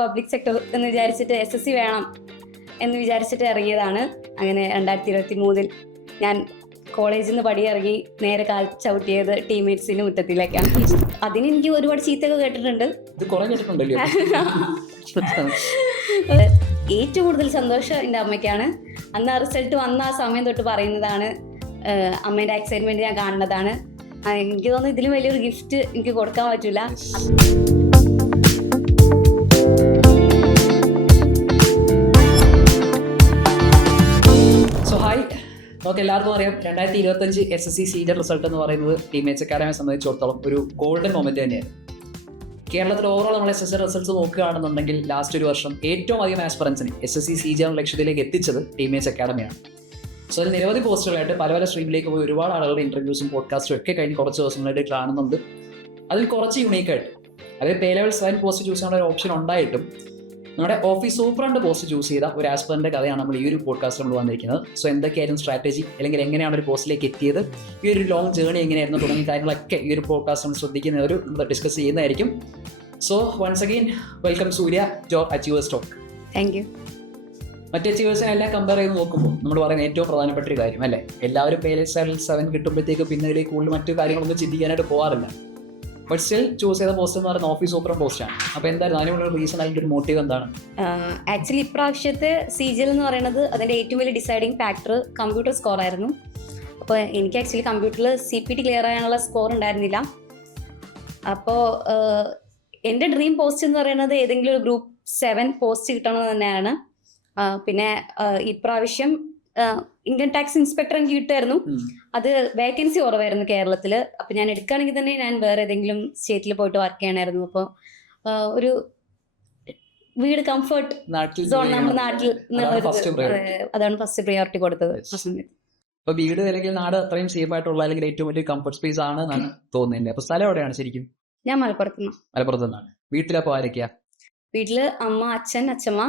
Public sector എന്ന് വിചാരിച്ചിട്ട് SSC വേണം എന്ന് വിചാരിച്ചിട്ട് ഇറങ്ങിയതാണ്. അങ്ങനെ 2023 ഞാൻ കോളേജിൽ നിന്ന് പടിയിറങ്ങി നേരെ കാൽ ചവിട്ടിയത് ടീംമേറ്റ്സിന് മുറ്റത്തിലേക്കാണ്. അതിനെനിക്ക് ഒരുപാട് ചീത്തയൊക്കെ കേട്ടിട്ടുണ്ട്. ഏറ്റവും കൂടുതൽ സന്തോഷം എൻ്റെ അമ്മയ്ക്കാണ്. അന്ന് ആ റിസൾട്ട് വന്ന ആ സമയം തൊട്ട് പറയുന്നതാണ്, അമ്മേൻ്റെ എക്സൈറ്റ്മെൻറ്റ് ഞാൻ കാണുന്നതാണ്. എനിക്ക് തോന്നുന്നു ഇതിലും വലിയൊരു ഗിഫ്റ്റ് എനിക്ക് കൊടുക്കാൻ പറ്റില്ല. നമുക്ക് എല്ലാവർക്കും അറിയാം 2025 SSC സീനിയർ റിസൾട്ട് എന്ന് പറയുന്നത് ടീംമേറ്റ്സ് അക്കാഡമിയെ സംബന്ധിച്ചിടത്തോളം ഒരു ഗോൾഡൻ മൊമെന്റ് തന്നെയാണ്. കേരളത്തിൽ ഓവറോൾ നമ്മൾ SSC റിസൾട്ട്സ് നോക്കുകയാണെന്നുണ്ടെങ്കിൽ ലാസ്റ്റ് ഒരു വർഷം ഏറ്റവും അധികം ആസ്പിറൻസിനെ SSC CG ലക്ഷ്യത്തിലേക്ക് എത്തിച്ചത് ടീംമേറ്റ്സ് അക്കാഡമിയാണ്. സോ അതിൽ നിരവധി പോസ്റ്റുകളായിട്ട് പല പല സ്ട്രീമിലേക്ക് പോയി ഒരുപാട് ആളുകളുടെ ഇന്റർവ്യൂസും പോഡ്കാസ്റ്റും ഒക്കെ കഴിഞ്ഞ് കുറച്ച് ദിവസങ്ങളായിട്ട് കാണുന്നുണ്ട്. അതിൽ കുറച്ച് യുണീക്കായിട്ട്, അതായത് പേ ലെവൽ 7 പോസ്റ്റ് ചൂസ് ചെയ്യാനുള്ള ഒരു ഓപ്ഷൻ ഉണ്ടായിട്ടും നമ്മുടെ ഓഫീസ് സൂപ്രണ്ട് പോസ്റ്റ് ചൂസ് ചെയ്ത ഒരു ആസ്പിറന്റ് കഥയാണ് നമ്മൾ ഈ ഒരു പോഡ്കാസ്റ്റ് നമ്മൾ വന്നിരിക്കുന്നത്. സോ എന്തൊക്കെയായിരുന്നു സ്ട്രാറ്റജി, അല്ലെങ്കിൽ എങ്ങനെയാണ് ഒരു പോസ്റ്റിലേക്ക് എത്തിയത്, ഈ ഒരു ലോങ് ജേർണി എങ്ങനെയായിരുന്നു തുടങ്ങിയ കാര്യങ്ങളൊക്കെ ഈ ഒരു പോഡ്കാസ്റ്റ് നമ്മൾ ശ്രദ്ധിക്കുന്ന ഒരു ഡിസ്കസ് ചെയ്യുന്നതായിരിക്കും. So once again welcome Surya ജോർ അച്ചീവേഴ്സ് ടോക്ക്. Thank you. മറ്റ് അച്ചീവേഴ്സിനെ എല്ലാം കമ്പയർ ചെയ്ത് നോക്കുമ്പോൾ നമ്മൾ പറയുന്ന ഏറ്റവും പ്രധാനപ്പെട്ട ഒരു കാര്യം അല്ലേ, എല്ലാവരും പേ ലെവൽ 7 കിട്ടുമ്പോഴത്തേക്ക് പിന്നെ ഇതിലേക്ക് കൂടുതൽ മറ്റു കാര്യങ്ങളൊന്നും ചിന്തിക്കാനായിട്ട് പോകാറില്ല. ബട്ട് സ്റ്റിൽ ചൂസ് ചെയ്ത പോസ്റ്റ് എന്ന് പറയുന്നത് ഓഫീസ് സൂപ്പർ പോസ്റ്റാണ്. അപ്പോൾ എന്തായിരുന്നു അതിനുള്ള റീസൺ, അതിൻ്റെ ഒരു മോട്ടീവ് എന്താണ്? ആക്ച്വലി ഇപ്രാവശ്യത്തെ CGL എന്ന് പറയുന്നത് അതിൻ്റെ ഏറ്റവും വലിയ ഡിസൈഡിങ് ഫാക്ടർ കമ്പ്യൂട്ടർ സ്കോർ ആയിരുന്നു. അപ്പോൾ എനിക്ക് ആക്ച്വലി കമ്പ്യൂട്ടറിൽ CPT ക്ലിയർ ചെയ്യാനുള്ള സ്കോർ ഉണ്ടായിരുന്നില്ല. അപ്പോൾ എൻ്റെ ഡ്രീം പോസ്റ്റ് എന്ന് പറയുന്നത് ഏതെങ്കിലും ഒരു ഗ്രൂപ്പ് 7 പോസ്റ്റ് കിട്ടണമെന്ന് തന്നെയാണ്. പിന്നെ ഇപ്രാവശ്യം ഇൻകം ടാക്സ് ഇൻസ്പെക്ടർ എനിക്ക് കിട്ടുമായിരുന്നു. അത് വേക്കൻസി കുറവായിരുന്നു കേരളത്തിൽ. അപ്പം ഞാൻ എടുക്കുകയാണെങ്കിൽ തന്നെ ഞാൻ വേറെ ഏതെങ്കിലും സ്റ്റേറ്റിൽ പോയിട്ട് വർക്ക് ചെയ്യണമായിരുന്നു. അപ്പോൾ ഒരു വീട് കംഫർട്ട് സോൺ നമ്മുടെ നാട്ടിൽ അതാണ് ഫസ്റ്റ് പ്രയോറിറ്റി കൊടുത്തത്. അപ്പോൾ വീട് അല്ലെങ്കിൽ നാട് അത്രയും സേഫ് ആയിട്ടുള്ള അല്ലെങ്കിൽ ഏറ്റവും വലിയ കംഫർട്ട് സ്പേസ് ആണ് എന്നാണ് തോന്നുന്നത്. അപ്പോൾ സ്ഥലം എവിടെയാണ് ശരിക്കും? ഞാൻ മലപ്പുറത്ത് നിന്നാണ്. വീട്ടിലപ്പോൾ ആരൊക്കെയാ? വീട്ടില് അമ്മ, അച്ഛൻ, അച്ഛമ്മ,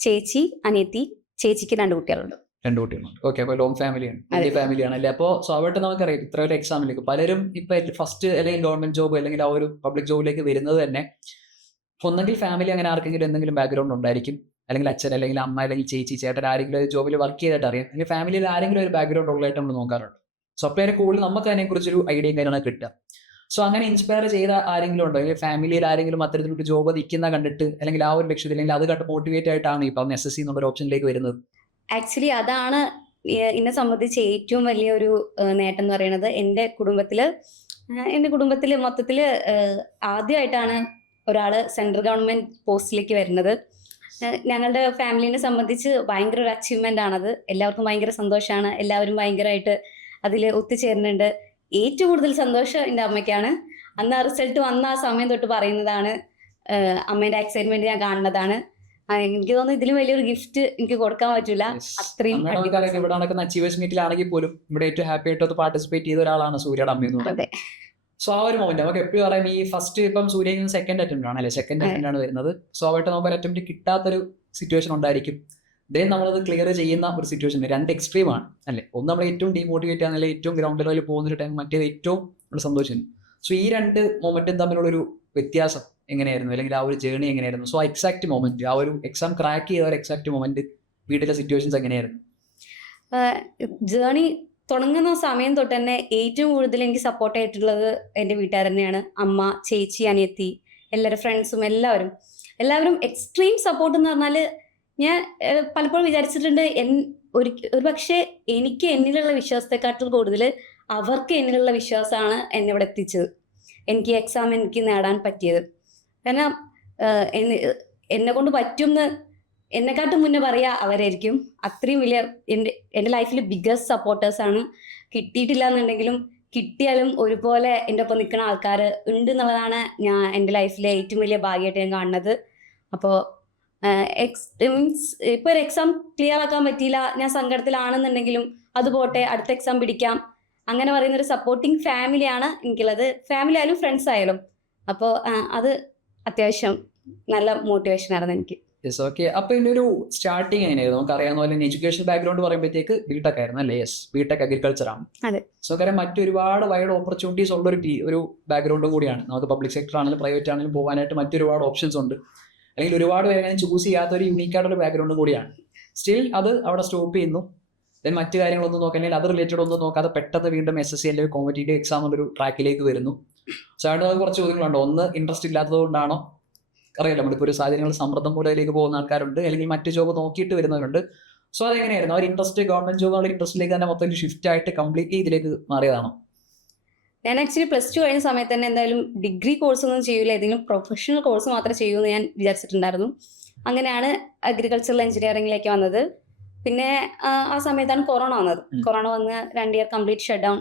ചേച്ചി, അനിയത്തി. ചേച്ചിക്ക് 2 കുട്ടികളുണ്ട്. 2 കുട്ടികളുണ്ട്. ഓക്കെ, അപ്പോൾ ലോങ് ഫാമിലിയാണ്, വലിയ ഫാമിലിയാണ് അല്ലേ? അപ്പോൾ സ്വാഭാവികമായിട്ട് നമുക്കറിയാം ഇത്ര ഒരു എക്സാമിലേക്ക് പലരും ഇപ്പം ഫസ്റ്റ് അല്ലെങ്കിൽ ഗവൺമെന്റ് ജോബ് അല്ലെങ്കിൽ ആ ഒരു പബ്ലിക് ജോബിലേക്ക് വരുന്നത് തന്നെ ഒന്നെങ്കിൽ ഫാമിലി അങ്ങനെ ആർക്കെങ്കിലും എന്തെങ്കിലും ബാക്ക്ഗ്രൗണ്ട് ഉണ്ടായിരിക്കും, അല്ലെങ്കിൽ അച്ഛൻ അല്ലെങ്കിൽ അമ്മ അല്ലെങ്കിൽ ചേച്ചി ചേട്ടൻ ആരെങ്കിലും ഒരു ജോബിൽ വർക്ക് ചെയ്തിട്ട് അറിയാം, അല്ലെങ്കിൽ ഫാമിലിയിൽ ആരെങ്കിലും ഒരു ബാക്ക്ഗ്രൗണ്ട് ഉള്ളതായിട്ട് നമ്മൾ നോക്കാറുണ്ട്. സോ അപ്പോൾ അതിനെ കൂടുതൽ നമുക്ക് അതിനെക്കുറിച്ചൊരു ഐഡിയയും കാര്യമാണ് കിട്ടുക. സോ അങ്ങനെ ഇൻസ്പയർ ചെയ്ത ആരെങ്കിലും ഉണ്ടോ, അല്ലെങ്കിൽ ഫാമിലിയിൽ ആരെങ്കിലും അത്തരത്തിലൊരു ജോബ് നിൽക്കുന്ന കണ്ടിട്ട് അല്ലെങ്കിൽ ആ ഒരു ലക്ഷ്യത്തിൽ അല്ലെങ്കിൽ അത് കണ്ട് മോട്ടിവേറ്റ് ആയിട്ടാണ് ഇപ്പം SSC എന്നുള്ള ഓപ്ഷനിലേക്ക് വരുന്നത്? ആക്ച്വലി അതാണ് എന്നെ സംബന്ധിച്ച് ഏറ്റവും വലിയൊരു നേട്ടം എന്ന് പറയുന്നത്. എൻ്റെ കുടുംബത്തിൽ മൊത്തത്തിൽ ആദ്യമായിട്ടാണ് ഒരാൾ സെൻട്രൽ ഗവൺമെൻറ് പോസ്റ്റിലേക്ക് വരുന്നത്. ഞങ്ങളുടെ ഫാമിലിനെ സംബന്ധിച്ച് ഭയങ്കര ഒരു അച്ചീവ്മെൻ്റ് ആണത്. എല്ലാവർക്കും ഭയങ്കര സന്തോഷമാണ്. എല്ലാവരും ഭയങ്കരമായിട്ട് അതിൽ ഒത്തുചേരുന്നുണ്ട്. ഏറ്റവും കൂടുതൽ സന്തോഷം എൻ്റെ അമ്മയ്ക്കാണ്. അന്ന് ആ റിസൾട്ട് വന്ന ആ സമയം തൊട്ട് പറയുന്നതാണ്, അമ്മേൻ്റെ എക്സൈറ്റ്മെൻറ്റ് ഞാൻ കാണുന്നതാണ്. എനിക്ക് തോന്നുന്നു ഇതിലും വലിയൊരു ഗിഫ്റ്റ് എനിക്ക് കൊടുക്കാൻ പറ്റില്ല. അത്രയും ഇവിടെ നടക്കുന്ന അച്ചീവേഴ്സ് മീറ്റിലാണെങ്കിൽ പോലും ഇവിടെ ഏറ്റവും ഹാപ്പി ആയിട്ട് പാർട്ടിസിപ്പേറ്റ് ചെയ്ത ഒരാളാണ് സൂര്യയുടെ അമ്മ. സോ ആ ഒരു മൊമെന്റ് നമുക്ക് എപ്പോഴും പറയാം, ഈ ഫസ്റ്റ് ഇപ്പം സൂര്യക്ക് സെക്കൻഡ് അറ്റംപ്റ്റ് ആണ് അല്ലെ, സെക്കൻഡ് അറ്റംപ്റ്റ് ആണ് വരുന്നത്. സോ ആയിട്ട് നമുക്ക് ഒരു അറ്റംപ്റ്റ് കിട്ടാത്തൊരു സിറ്റുവേഷൻ ഉണ്ടായിരിക്കും. ദെൻ നമ്മളത് ക്ലിയർ ചെയ്യുന്ന ഒരു സിറ്റുവേഷൻ 2 എക്സ്ട്രീം ആണ് അല്ലേ. ഒന്ന് നമ്മൾ ഏറ്റവും ഡീമോട്ടിവേറ്റ് ആണെങ്കിലും ഏറ്റവും ഗ്രൗണ്ട് ലെവലിൽ പോകുന്നൊരു ടൈം, മറ്റേത് ഏറ്റവും സന്തോഷം. സോ ഈ 2 മൊമെന്റും തമ്മിലുള്ളൊരു വ്യത്യാസം എങ്ങനെയായിരുന്നു, അല്ലെങ്കിൽ ആ ഒരു ജേർണി എങ്ങനെയായിരുന്നു? സോ എക്സാക്ട് മൊമെന്റ്, ആ ഒരു എക്സാം ക്രാക്ക് ചെയ്ത ഒരു എക്സാക്ട് മൊമെന്റ് വീട്ടിലെ സിറ്റുവേഷൻസ് എങ്ങനെയായിരുന്നു? ജേർണി തുടങ്ങുന്ന സമയം തൊട്ട് തന്നെ ഏറ്റവും കൂടുതൽ എനിക്ക് സപ്പോർട്ടായിട്ടുള്ളത് എൻ്റെ വീട്ടുകാർ തന്നെയാണ്. അമ്മ, ചേച്ചി, അനിയത്തി, എല്ലാവരും ഫ്രണ്ട്സും എല്ലാവരും എക്സ്ട്രീം സപ്പോർട്ട് എന്ന് പറഞ്ഞാൽ ഞാൻ പലപ്പോഴും വിചാരിച്ചിട്ടുണ്ട് ഒരു പക്ഷേ എനിക്ക് എന്നിലുള്ള വിശ്വാസത്തെക്കാട്ടിൽ കൂടുതൽ അവർക്ക് എന്നിലുള്ള വിശ്വാസമാണ് എന്നെ ഇവിടെ എത്തിച്ചത്, എനിക്ക് എക്സാം എനിക്ക് നേടാൻ പറ്റിയത്. കാരണം എന്നെ കൊണ്ട് പറ്റുമെന്ന് എന്നെക്കാട്ടും മുന്നേ പറയുക അവരായിരിക്കും. അത്രയും വലിയ എൻ്റെ ലൈഫിൽ ബിഗ്ഗസ്റ്റ് സപ്പോർട്ടേഴ്സാണ്. കിട്ടിയിട്ടില്ല എന്നുണ്ടെങ്കിലും കിട്ടിയാലും ഒരുപോലെ എൻ്റെ ഒപ്പം നിൽക്കുന്ന ആൾക്കാർ ഉണ്ട് എന്നുള്ളതാണ് ഞാൻ എൻ്റെ ലൈഫിലെ ഏറ്റവും വലിയ ഭാഗ്യമായിട്ട് ഞാൻ കാണുന്നത്. അപ്പോൾ മീൻസ് ഇപ്പോൾ ഒരു എക്സാം ക്ലിയർ ആക്കാൻ പറ്റിയില്ല, ഞാൻ സങ്കടത്തിലാണെന്നുണ്ടെങ്കിലും അത് പോട്ടെ, അടുത്ത എക്സാം പിടിക്കാം, അങ്ങനെ പറയുന്നൊരു സപ്പോർട്ടിങ് ഫാമിലിയാണ് എനിക്കുള്ളത്. ഫാമിലി ആയാലും ഫ്രണ്ട്സ് ആയാലും. അപ്പോൾ അത് അത്യാവശ്യം നല്ല മോട്ടിവേഷൻ ആയിരുന്നു എനിക്ക്. Yes, okay. അപ്പോൾ ഇതിൻ്റെ ഒരു സ്റ്റാർട്ടിങ് എങ്ങനെയായിരുന്നു? നമുക്ക് അറിയാവുന്ന പോലെ എഡ്യൂക്കേഷൻ ബാക്ക്ഗ്രൗണ്ട് പറയുമ്പോഴത്തേക്ക് ബിടെക് ആയിരുന്നു അല്ലേ? യെസ്, ബിടെക് അഗ്രികൾച്ചർ ആണ്. അതെ. സോ കാര്യം മറ്റൊരുപാട് വൈഡ് ഓപ്പർച്യൂണിറ്റീസ് ഉള്ള ഒരു ബാക്ക്ഗ്രൗണ്ടും കൂടിയാണ്. നമുക്ക് പബ്ലിക് സെക്ടർ ആണെങ്കിലും പ്രൈവറ്റ് ആണെങ്കിലും പോകാനായിട്ട് മറ്റൊരുപാട് ഓപ്ഷൻസ് ഉണ്ട്. അല്ലെങ്കിൽ ഒരുപാട് പേര് അങ്ങനെ ചൂസ് ചെയ്യാത്ത ഒരു യൂണീക്ക് ആയിട്ടുള്ള ബാക്ക്ഗ്രൗണ്ട് കൂടിയാണ്. സ്റ്റിൽ അത് അവിടെ സ്റ്റോപ്പ് ചെയ്യുന്നു. ദെൻ മറ്റു കാര്യങ്ങളൊന്നും നോക്കാൻ അത് റിലേറ്റഡ് ഒന്നും നോക്കാതെ പെട്ടെന്ന് വീണ്ടും SSC അല്ലെങ്കിൽ കോമ്പറ്റേറ്റീവ് എക്സാം എന്നൊരു ട്രാക്കിലേക്ക് വരുന്നു. സോ അതുകൊണ്ട് കുറച്ച് ചോദ്യങ്ങളുണ്ടോ? ഒന്ന്, ഇൻട്രസ്റ്റ് ഇല്ലാത്തത് കൊണ്ടാണോ? അറിയാലോ, നമ്മളിപ്പോൾ ഒരു സാഹചര്യങ്ങൾ സമ്മർദ്ദം മൂലയിലേക്ക് പോകുന്ന ആൾക്കാരുണ്ട്, അല്ലെങ്കിൽ മറ്റു ജോബ് നോക്കിയിട്ട് വരുന്നവരുണ്ട്. സോ അതെങ്ങനെയായിരുന്നു? അവർ ഇൻട്രസ്റ്റ് ഗവൺമെന്റ് ജോബ് എന്നുള്ള ഇൻട്രസ്റ്റിലേക്ക് തന്നെ മൊത്തം ഷിഫ്റ്റ് ആയിട്ട് കംപ്ലീറ്റ്ലി ഇതിലേക്ക് മാറിയതാണോ? ഞാൻ ആക്ച്വലി +2 കഴിഞ്ഞ സമയത്ത് തന്നെ എന്തായാലും ഡിഗ്രി കോഴ്സ് ഒന്നും ചെയ്യൂല, ഏതെങ്കിലും പ്രൊഫഷണൽ കോഴ്സ് മാത്രമേ ചെയ്യൂ എന്ന് ഞാൻ വിചാരിച്ചിട്ടുണ്ടായിരുന്നു. അങ്ങനെയാണ് അഗ്രികൾച്ചറൽ എഞ്ചിനീയറിംഗിലേക്ക് വന്നത്. പിന്നെ ആ സമയത്താണ് കൊറോണ വന്നത്. കൊറോണ വന്ന് 2 ഇയർ കംപ്ലീറ്റ് ഷട്ട് ഡൗൺ.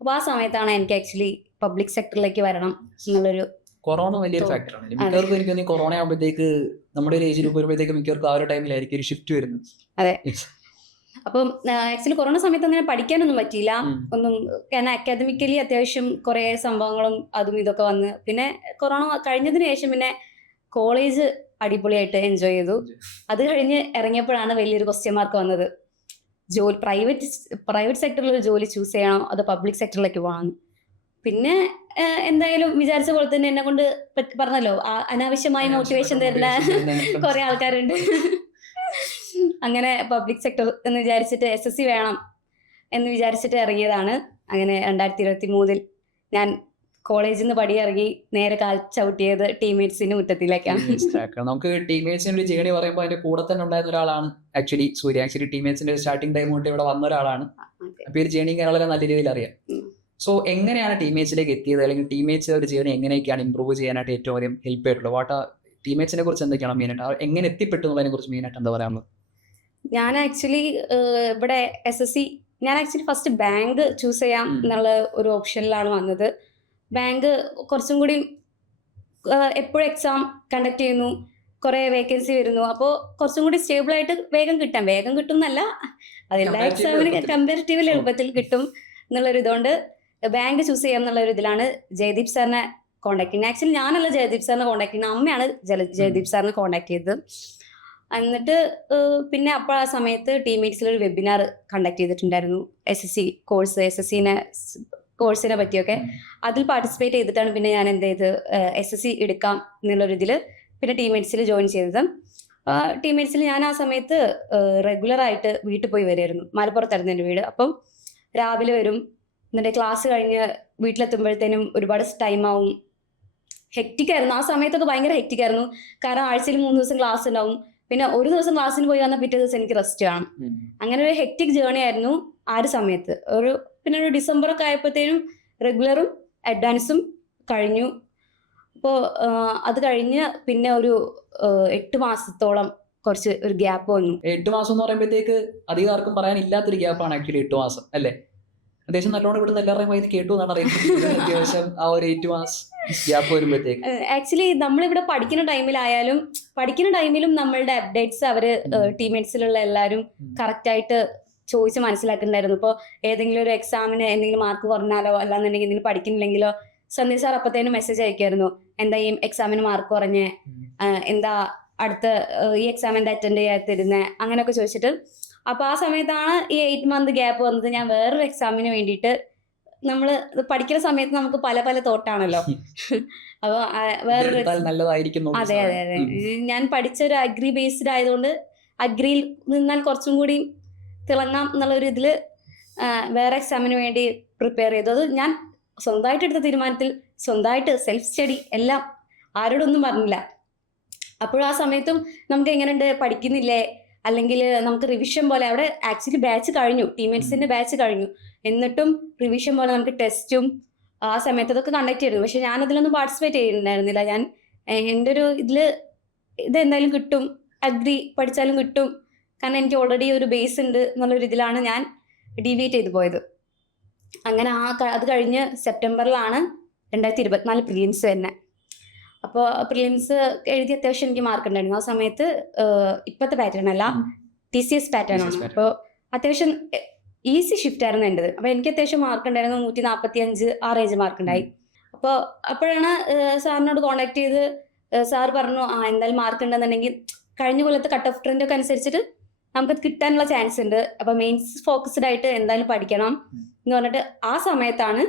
അപ്പോൾ ആ സമയത്താണ് എനിക്ക് ആക്ച്വലി പബ്ലിക് സെക്ടറിലേക്ക് വരണം എന്നുള്ളൊരു. കൊറോണ വലിയൊരു ഫാക്ടറാണ്. മിക്കവർക്കും എനിക്ക് തോന്നി കൊറോണ ആകുമ്പോഴത്തേക്ക് നമ്മുടെ ഒരു ഏജ് ഗ്രൂപ്പ് വരുമ്പോഴത്തേക്ക് മിക്കവർക്കും ആ ഒരു ടൈമിലായിരിക്കും ഒരു ഷിഫ്റ്റ് വരുന്നത്. അതെ. അപ്പം ആക്ച്വലി കൊറോണ സമയത്ത് അങ്ങനെ പഠിക്കാനൊന്നും പറ്റിയില്ല ഒന്നും. കാരണം അക്കാദമിക്കലി അത്യാവശ്യം കുറേ സംഭവങ്ങളും അതും ഇതൊക്കെ വന്ന്, പിന്നെ കൊറോണ കഴിഞ്ഞതിന് ശേഷം പിന്നെ കോളേജ് അടിപൊളിയായിട്ട് എൻജോയ് ചെയ്തു. അത് കഴിഞ്ഞ് ഇറങ്ങിയപ്പോഴാണ് വലിയൊരു ക്വസ്റ്റ്യൻ മാർക്ക് വന്നത്. പ്രൈവറ്റ് സെക്ടറിൽ ഒരു ജോലി ചൂസ് ചെയ്യണോ അതോ പബ്ലിക് സെക്ടറിലേക്ക് പോകണം. പിന്നെ എന്തായാലും വിചാരിച്ച പോലെ തന്നെ എന്നെ കൊണ്ട് പറഞ്ഞല്ലോ, അനാവശ്യമായി മോട്ടിവേഷൻ തരുന്ന കുറെ ആൾക്കാരുണ്ട്. അങ്ങനെ പബ്ലിക് സെക്ടർ എന്ന് വിചാരിച്ചിട്ട് SSC വേണം എന്ന് വിചാരിച്ചിട്ട് ഇറങ്ങിയതാണ്. അങ്ങനെ 2023 ഞാൻ കോളേജിൽ നിന്ന് പടിയിറങ്ങി നേരെ കാൽ ചവിട്ടിയത് ടീംമേറ്റ്സിന്റെ മുറ്റത്തിലേക്കാണ്. നമുക്ക് ടീംമേറ്റ്സിന്റെ ജേണി പറയുമ്പോൾ അതിന്റെ കൂടെ തന്നെ ഉണ്ടായിരുന്ന ഒരാളാണ് ആക്ച്വലി സൂര്യ. ആക്ച്വലി ടീംമേറ്റ്സിന്റെ സ്റ്റാർട്ടിംഗ് ടൈം തൊട്ട് ഇവിടെ വന്ന ഒരാളാണ്. അപ്പോൾ ഒരു ജേണി വളരെ നല്ല രീതിയിൽ അറിയാം. സോ എങ്ങനെയാണ് ടീംമേറ്റ്സിലേക്ക് എത്തിയത്, അല്ലെങ്കിൽ ടീംമേറ്റ്സ് ഒരു ജേണി എങ്ങനെയൊക്കെയാണ് ഇമ്പ്രൂവ് ചെയ്യാനായിട്ട് ഏറ്റവും അധികം ഹെൽപ്പ് ചെയ്തിട്ടുള്ളത്? ടീംമേറ്റ്സിനെ കുറിച്ച് എന്തൊക്കെയാണ് മെയിനായിട്ട്, എങ്ങനെ എത്തിപ്പെട്ടു എന്നുള്ളതിനെ കുറിച്ച് മെയിനായിട്ട് എന്താ പറയാനുള്ളത്? ഞാൻ ആക്ച്വലി ഇവിടെ SSC ഞാൻ ആക്ച്വലി ഫസ്റ്റ് ബാങ്ക് ചൂസ് ചെയ്യാം എന്നുള്ള ഒരു ഓപ്ഷനിലാണ് വന്നത്. ബാങ്ക് കുറച്ചും കൂടി എപ്പോഴും എക്സാം കണ്ടക്ട് ചെയ്യുന്നു, കുറേ വേക്കൻസി വരുന്നു. അപ്പോൾ കുറച്ചും കൂടി സ്റ്റേബിളായിട്ട് വേഗം കിട്ടും എന്നല്ല, അതെല്ലാ എക്സാമിന് കമ്പാരിറ്റീവ്ലി എളുപ്പത്തിൽ കിട്ടും എന്നുള്ളൊരു ഇതുകൊണ്ട് ബാങ്ക് ചൂസ് ചെയ്യാം എന്നുള്ള ഒരു ഇതിലാണ് ജയദീപ് സാറിനെ കോൺടാക്ട് ചെയ്യുന്നത്. ആക്ച്വലി ഞാനല്ല ജയദീപ് സാറിനെ കോൺടാക്ട് ചെയ്യുന്നത്, അമ്മയാണ് ജയദീപ് സാറിനെ കോൺടാക്ട് ചെയ്തത്. എന്നിട്ട് പിന്നെ അപ്പോൾ ആ സമയത്ത് ടീംമേറ്റ്സിലൊരു വെബിനാർ കണ്ടക്ട് ചെയ്തിട്ടുണ്ടായിരുന്നു SSC കോഴ്സിനെ പറ്റിയൊക്കെ. അതിൽ പാർട്ടിസിപ്പേറ്റ് ചെയ്തിട്ടാണ് പിന്നെ ഞാൻ എന്ത് ചെയ്ത് SSC എടുക്കാം എന്നുള്ളൊരിതിൽ പിന്നെ ടീംമേറ്റ്സിൽ ജോയിൻ ചെയ്തത്. ടീംമേറ്റ്സിൽ ഞാൻ ആ സമയത്ത് റെഗുലറായിട്ട് വീട്ടിൽ പോയി വരുമായിരുന്നു. മലപ്പുറത്തായിരുന്നു എൻ്റെ വീട്. അപ്പം രാവിലെ വരും, എന്നിട്ട് ക്ലാസ് കഴിഞ്ഞ് വീട്ടിലെത്തുമ്പോഴത്തേനും ഒരുപാട് ടൈമാവും. ഹെക്റ്റിക്കായിരുന്നു ആ സമയത്തൊക്കെ, ഭയങ്കര ഹെക്റ്റിക്കായിരുന്നു. കാരണം ആഴ്ചയിൽ 3 ദിവസം ക്ലാസ് ഉണ്ടാവും. പിന്നെ ഒരു ദിവസം ക്ലാസ്സിന് പോയി വന്നാൽ പിറ്റേ ദിവസം എനിക്ക് റെസ്റ്റ് വേണം. അങ്ങനെ ഒരു ഹെക്റ്റിക് ജേർണി ആയിരുന്നു ആ ഒരു സമയത്ത്. പിന്നെ ഒരു ഡിസംബറൊക്കെ ആയപ്പോഴത്തേനും റെഗുലറും അഡ്വാൻസും കഴിഞ്ഞു. അപ്പോൾ അത് കഴിഞ്ഞ് പിന്നെ ഒരു 8 മാസത്തോളം കുറച്ച് ഒരു ഗ്യാപ്പ് വന്നു. 8 മാസം എന്ന് പറയുമ്പോഴത്തേക്ക് അധികം ആർക്കും പറയാനില്ലാത്തൊരു ഗ്യാപ്പാണ് ആക്ച്വലി 8 മാസം അല്ലേ? അത്യാവശ്യം നല്ലോണം ഇവിടുന്ന് എല്ലാവരുടെയും വൈദ്യുതി കേട്ടു എന്നാണ് അറിയുന്നത്. അത്യാവശ്യം ആ ഒരു 8 മാസം ഗ്യാപ്പ് വരുമ്പോഴത്തേക്ക് ആക്ച്വലി നമ്മളിവിടെ പഠിക്കുന്ന ടൈമിലും നമ്മളുടെ അപ്ഡേറ്റ്സ് അവര് ടീംമേറ്റ്സിലുള്ള എല്ലാവരും കറക്റ്റായിട്ട് ചോദിച്ച് മനസ്സിലാക്കുന്നുണ്ടായിരുന്നു. ഇപ്പോൾ ഏതെങ്കിലും ഒരു എക്സാമിന് എന്തെങ്കിലും മാർക്ക് കുറഞ്ഞാലോ അല്ലാന്നുണ്ടെങ്കിൽ എന്തെങ്കിലും പഠിക്കുന്നില്ലെങ്കിലോ സന്ദീപ് സാർ അപ്പത്തേനും മെസ്സേജ് അയക്കുമായിരുന്നു, എന്താ ഈ എക്സാമിന് മാർക്ക് കുറഞ്ഞ്, എന്താ അടുത്ത ഈ എക്സാമിൻ്റെ അറ്റൻഡ് ചെയ്യാത്തിരുന്നേ, അങ്ങനെയൊക്കെ ചോദിച്ചിട്ട്. അപ്പോൾ ആ സമയത്താണ് ഈ 8 മന്ത് ഗ്യാപ്പ് വന്നത്. ഞാൻ വേറൊരു എക്സാമിന് വേണ്ടിയിട്ട്, നമ്മൾ പഠിക്കുന്ന സമയത്ത് നമുക്ക് പല പല തോട്ടാണല്ലോ. അപ്പോൾ വേറൊരു അതെ. ഞാൻ പഠിച്ചൊരു അഗ്രി ബേസ്ഡ് ആയതുകൊണ്ട് അഗ്രിയിൽ നിന്നാൽ കുറച്ചും കൂടി തിളങ്ങാം എന്നുള്ളൊരു ഇതിൽ വേറെ എക്സാമിന് വേണ്ടി പ്രിപ്പയർ ചെയ്തു. അത് ഞാൻ സ്വന്തമായിട്ട് എടുത്ത തീരുമാനത്തിൽ, സ്വന്തമായിട്ട് സെൽഫ് സ്റ്റഡി, എല്ലാം ആരോടൊന്നും പറഞ്ഞില്ല. അപ്പോഴും ആ സമയത്തും നമുക്ക് എങ്ങനെയുണ്ട്, പഠിക്കുന്നില്ലേ, അല്ലെങ്കിൽ നമുക്ക് റിവിഷൻ പോലെ, അവിടെ ആക്ച്വലി ബാച്ച് കഴിഞ്ഞു, ടീംമേറ്റ്സിന്റെ ബാച്ച് കഴിഞ്ഞു, എന്നിട്ടും റിവിഷൻ പോലെ നമുക്ക് ടെസ്റ്റും ആ സമയത്ത് അതൊക്കെ കണ്ടക്ട് ചെയ്തു. പക്ഷെ ഞാൻ അതിലൊന്നും പാർട്ടിസിപ്പേറ്റ് ചെയ്യുന്നുണ്ടായിരുന്നില്ല. ഞാൻ എൻ്റെ ഒരു ഇതെന്തായാലും കിട്ടും, അഗ്രി പഠിച്ചാലും കിട്ടും, കാരണം എനിക്ക് ഓൾറെഡി ഒരു ബേസ് ഉണ്ട് എന്നുള്ളൊരു ഇതിലാണ് ഞാൻ ഡീവിയേറ്റ് ചെയ്ത് പോയത്. അങ്ങനെ അത് കഴിഞ്ഞ് സെപ്റ്റംബറിലാണ് 2024 പ്രിലിംസ് തന്നെ. അപ്പോൾ പ്രിലിംസ് എഴുതി അത്യാവശ്യം എനിക്ക് മാർക്ക് ഉണ്ടായിരുന്നു. ആ സമയത്ത് ഇപ്പോഴത്തെ പാറ്റേൺ അല്ല, TCS പാറ്റേൺ ആണ്. അപ്പോൾ അത്യാവശ്യം ഈസി ഷിഫ്റ്റ് ആയിരുന്നു എൻ്റെത്. അപ്പോൾ എനിക്ക് അത്യാവശ്യം മാർക്ക് ഉണ്ടായിരുന്നു, 145 ആ റേഞ്ച് മാർക്ക് ഉണ്ടായി. അപ്പോഴാണ് സാറിനോട് കോൺടാക്ട് ചെയ്ത് സാർ പറഞ്ഞു, എന്തായാലും മാർക്ക് ഉണ്ടെന്നുണ്ടെങ്കിൽ കഴിഞ്ഞ കൊല്ലത്തെ കട്ട് ഓഫ് ട്രെൻഡ് ഒക്കെ അനുസരിച്ചിട്ട് നമുക്ക് കിട്ടാനുള്ള ചാൻസ് ഉണ്ട്, അപ്പോൾ മെയിൻസ് ഫോക്കസ്ഡ് ആയിട്ട് എന്തായാലും പഠിക്കണം എന്ന് പറഞ്ഞിട്ട് ആ സമയത്താണ്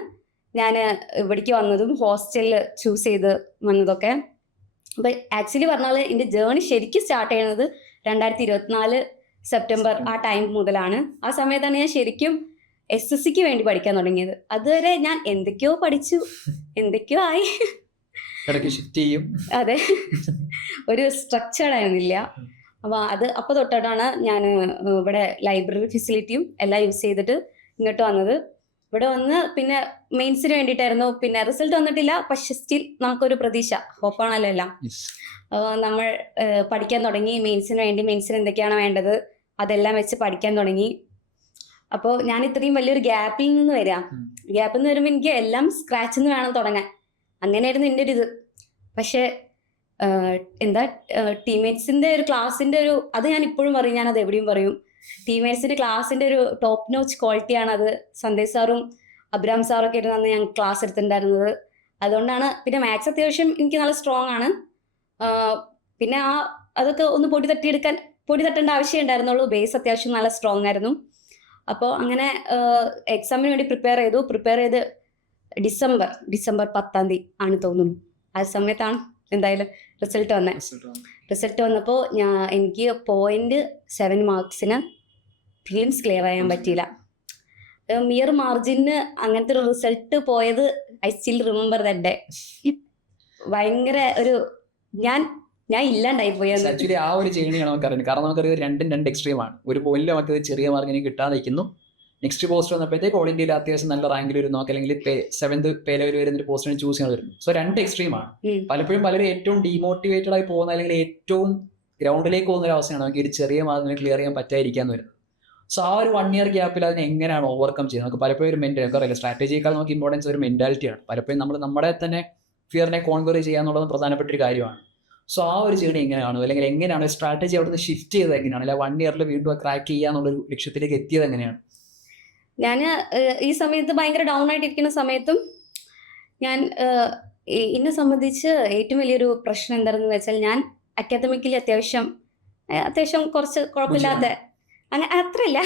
ഞാൻ ഇവിടേക്ക് വന്നതും ഹോസ്റ്റലിൽ ചൂസ് ചെയ്ത് വന്നതൊക്കെ. അപ്പം ആക്ച്വലി പറഞ്ഞാൽ എൻ്റെ ജേർണി ശരിക്കും സ്റ്റാർട്ട് ചെയ്യുന്നത് 2024 സെപ്റ്റംബർ ആ ടൈം മുതലാണ്. ആ സമയത്താണ് ഞാൻ ശരിക്കും SSCക്ക് വേണ്ടി പഠിക്കാൻ തുടങ്ങിയത്. അതുവരെ ഞാൻ എന്തൊക്കെയോ പഠിച്ചു, എന്തൊക്കെയോ ആയി. ഇടയ്ക്ക് ഷിഫ്റ്റ് ചെയ്യും. അതെ, ഒരു സ്ട്രക്ചേർഡ് ആയിരുന്നില്ല. അപ്പോൾ തൊട്ടാണ് ഞാൻ ഇവിടെ ലൈബ്രറി ഫെസിലിറ്റിയും എല്ലാം യൂസ് ചെയ്തിട്ട് ഇങ്ങോട്ട് വന്നത്. ഇവിടെ വന്ന് പിന്നെ മെയിൻസിന് വേണ്ടിയിട്ടായിരുന്നു. പിന്നെ റിസൾട്ട് വന്നിട്ടില്ല, പക്ഷെ സ്റ്റിൽ നമുക്കൊരു പ്രതീക്ഷ, ഹോപ്പാണല്ലോ എല്ലാം. നമ്മൾ പഠിക്കാൻ തുടങ്ങി മെയിൻസിന് വേണ്ടി. മെയിൻസിന് എന്തൊക്കെയാണ് വേണ്ടത് അതെല്ലാം വെച്ച് പഠിക്കാൻ തുടങ്ങി. അപ്പോൾ ഞാൻ ഇത്രയും വലിയൊരു ഗ്യാപ്പിൽ നിന്ന് വരാം. ഗ്യാപ്പിൽ നിന്ന് വരുമ്പോൾ എനിക്ക് എല്ലാം സ്ക്രാച്ചിൽ നിന്ന് വേണം തുടങ്ങാൻ. അങ്ങനെയായിരുന്നു എൻ്റെ ഒരു ഇത്. പക്ഷേ എന്താ ടീംമേറ്റ്സിൻ്റെ ഒരു ക്ലാസ്സിൻ്റെ ഒരു അത് ഞാൻ ഇപ്പോഴും പറയും, ഞാനത് എവിടെയും പറയും. ടീംമേറ്റ്സിൻ്റെ ക്ലാസ്സിൻ്റെ ഒരു ടോപ്പ് നോച്ച് ക്വാളിറ്റിയാണ് അത്. സന്ദേശ് സാറും അബ്രാം സാറൊക്കെ ആയിരുന്നു അന്ന് ഞാൻ ക്ലാസ് എടുത്തിട്ടുണ്ടായിരുന്നത്. അതുകൊണ്ടാണ്. പിന്നെ മാത്സ് അത്യാവശ്യം എനിക്ക് നല്ല സ്ട്രോങ് ആണ്. പിന്നെ അതൊക്കെ ഒന്ന് പൊടി തട്ടേണ്ട ആവശ്യം ഉണ്ടായിരുന്നുള്ളൂ. ബേസ് അത്യാവശ്യം നല്ല സ്ട്രോങ് ആയിരുന്നു. അപ്പോൾ അങ്ങനെ എക്സാമിന് വേണ്ടി പ്രിപ്പയർ ചെയ്ത് ഡിസംബർ 10 ആണ് തോന്നുന്നു. ആ സമയത്താണ് എന്തായാലും റിസൾട്ട് വന്നപ്പോൾ എനിക്ക് 0.7 മാർക്സിന് പ്രിലിംസ് ക്ലിയർ ചെയ്യാൻ പറ്റിയില്ല. മിയർ മാർജിന് അങ്ങനത്തെ ഒരു റിസൾട്ട് പോയത് I still remember that day. ഭയങ്കര ഒരു ഞാൻ ഇല്ലാണ്ടായി പോയത്. ആക്ച്വലി ആ ഒരു ജേണിയാണ് നമുക്കറിയുന്നത്. കാരണം നമുക്കറിയാം രണ്ടും രണ്ട് എക്സ്ട്രീമാണ്. ഒരു പോയിന്റിൽ നമുക്ക് ചെറിയ മാർക്കിന് കിട്ടാതെ നിൽക്കുന്നു. നെക്സ്റ്റ് പോസ്റ്റ് വന്നപ്പോഴത്തേക്ക് ഓൾ ഇന്ത്യയിൽ അത്യാവശ്യം നല്ല റാങ്കിൽ ഒരു നോക്ക്, അല്ലെങ്കിൽ 7th പേ ലെവൽ വരുന്ന പോസ്റ്റിനെ ചൂസ് ചെയ്യാൻ വരുന്നു. സോ രണ്ട് എക്സ്ട്രീമാണ്. പലപ്പോഴും പലരും ഏറ്റവും ഡീമോട്ടിവേറ്റഡ് ആയി പോകുന്ന, അല്ലെങ്കിൽ ഏറ്റവും ഗ്രൗണ്ടിലേക്ക് പോകുന്ന ഒരു അവസ്ഥയാണ് നമുക്ക് ഒരു ചെറിയ മാർക്കിന് ക്ലിയർ ചെയ്യാൻ പറ്റാതിരിക്കാന്ന് വരുന്നത്. സോ ആ ഒരു 1 year ഗ്യാപ്പിൽ അതിനെ എങ്ങനെയാണ് ഓവർകം ചെയ്യുന്നത്? നമുക്ക് പലപ്പോഴും ഒരു നമുക്കറിയില്ല, സ്ട്രാറ്റജിയേക്കാൾ നമുക്ക് ഇമ്പോർട്ടൻസ് ഒരു മെന്റാലിറ്റിയാണ്. പലപ്പോഴും നമ്മുടെ തന്നെ ഫിയറിനെ കോൺക്വർ ചെയ്യുക എന്നുള്ളത് പ്രധാനപ്പെട്ട ഒരു കാര്യമാണ്. സോ ആ ഒരു ജേണി എങ്ങനെയാണ്, അല്ലെങ്കിൽ എങ്ങനെയാണ് സ്ട്രാറ്റജി അവിടെ നിന്ന് ഷിഫ്റ്റ് ചെയ്തത് എങ്ങനെയാണ്, അല്ല 1 year വീണ്ടും ക്രാക്ക് ചെയ്യുക എന്നുള്ളൊരു ലക്ഷ്യത്തിലേക്ക് എത്തിയത് എങ്ങനെയാണ്? ഞാൻ ഈ സമയത്ത് ഭയങ്കര ഡൗൺ ആയിട്ടിരിക്കുന്ന സമയത്തും എന്നെ സംബന്ധിച്ച് ഏറ്റവും വലിയൊരു പ്രശ്നം എന്താണെന്ന് വെച്ചാൽ, ഞാൻ അക്കാദമിക്കലി അത്യാവശ്യം കുറച്ച് കുഴപ്പമില്ലാത്ത, അങ്ങനെ അത്രയില്ല,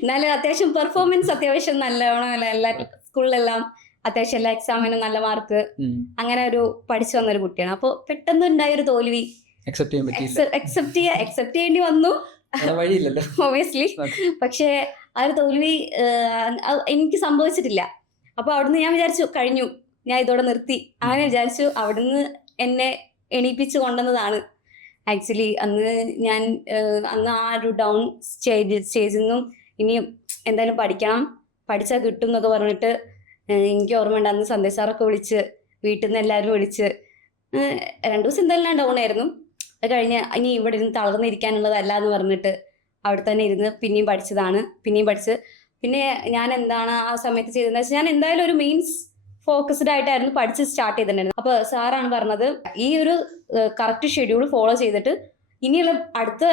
എന്നാലും അത്യാവശ്യം പെർഫോമൻസ് അത്യാവശ്യം നല്ലവണ്ണം എല്ലാ സ്കൂളിലെല്ലാം അത്യാവശ്യം എല്ലാ എക്സാമിനും നല്ല മാർക്ക്, അങ്ങനെ ഒരു പഠിച്ചു വന്നൊരു കുട്ടിയാണ്. അപ്പോൾ പെട്ടെന്ന് ഉണ്ടായൊരു തോൽവി അക്സെപ്റ്റ് ചെയ്യേണ്ടി വന്നു, ഒബിയസ്ലി. പക്ഷേ ആ ഒരു തോൽവി എനിക്ക് സംഭവിച്ചിട്ടില്ല. അപ്പോൾ അവിടുന്ന് ഞാൻ വിചാരിച്ചു കഴിഞ്ഞു, ഞാൻ ഇതോടെ നിർത്തി, അങ്ങനെ വിചാരിച്ചു. അവിടുന്ന് എന്നെ എണീപ്പിച്ച് കൊണ്ടുവന്നതാണ് ആക്ച്വലി. അന്ന് ആ ഒരു ഡൗൺ സ്റ്റേജിൽ നിന്നും ഇനിയും എന്തായാലും പഠിച്ചാൽ കിട്ടും എന്നൊക്കെ പറഞ്ഞിട്ട് എനിക്ക് ഓർമ്മയുണ്ട്. അന്ന് സന്ദേശ് സാറൊക്കെ വിളിച്ച്, വീട്ടിൽ നിന്ന് എല്ലാവരും വിളിച്ച് 2 ദിവസം എന്തായാലും ഞാൻ ഡൗൺ ആയിരുന്നു. അത് കഴിഞ്ഞ് ഇനി ഇവിടെ ഇരുന്ന് തളർന്നിരിക്കാനുള്ളതല്ല എന്ന് പറഞ്ഞിട്ട് അവിടെ തന്നെ ഇരുന്ന് പിന്നെയും പഠിച്ച്. പിന്നെ ഞാൻ എന്താണ് ആ സമയത്ത് ചെയ്തതെന്ന് വെച്ചാൽ, ഞാൻ എന്തായാലും ഒരു മെയിൻസ് ഫോക്കസ്ഡ് ആയിട്ടായിരുന്നു പഠിച്ച് സ്റ്റാർട്ട് ചെയ്തിട്ടുണ്ടായിരുന്നു. അപ്പോൾ സാറാണ് പറഞ്ഞത്, ഈ ഒരു കറക്റ്റ് ഷെഡ്യൂൾ ഫോളോ ചെയ്തിട്ട് ഇനിയുള്ള അടുത്ത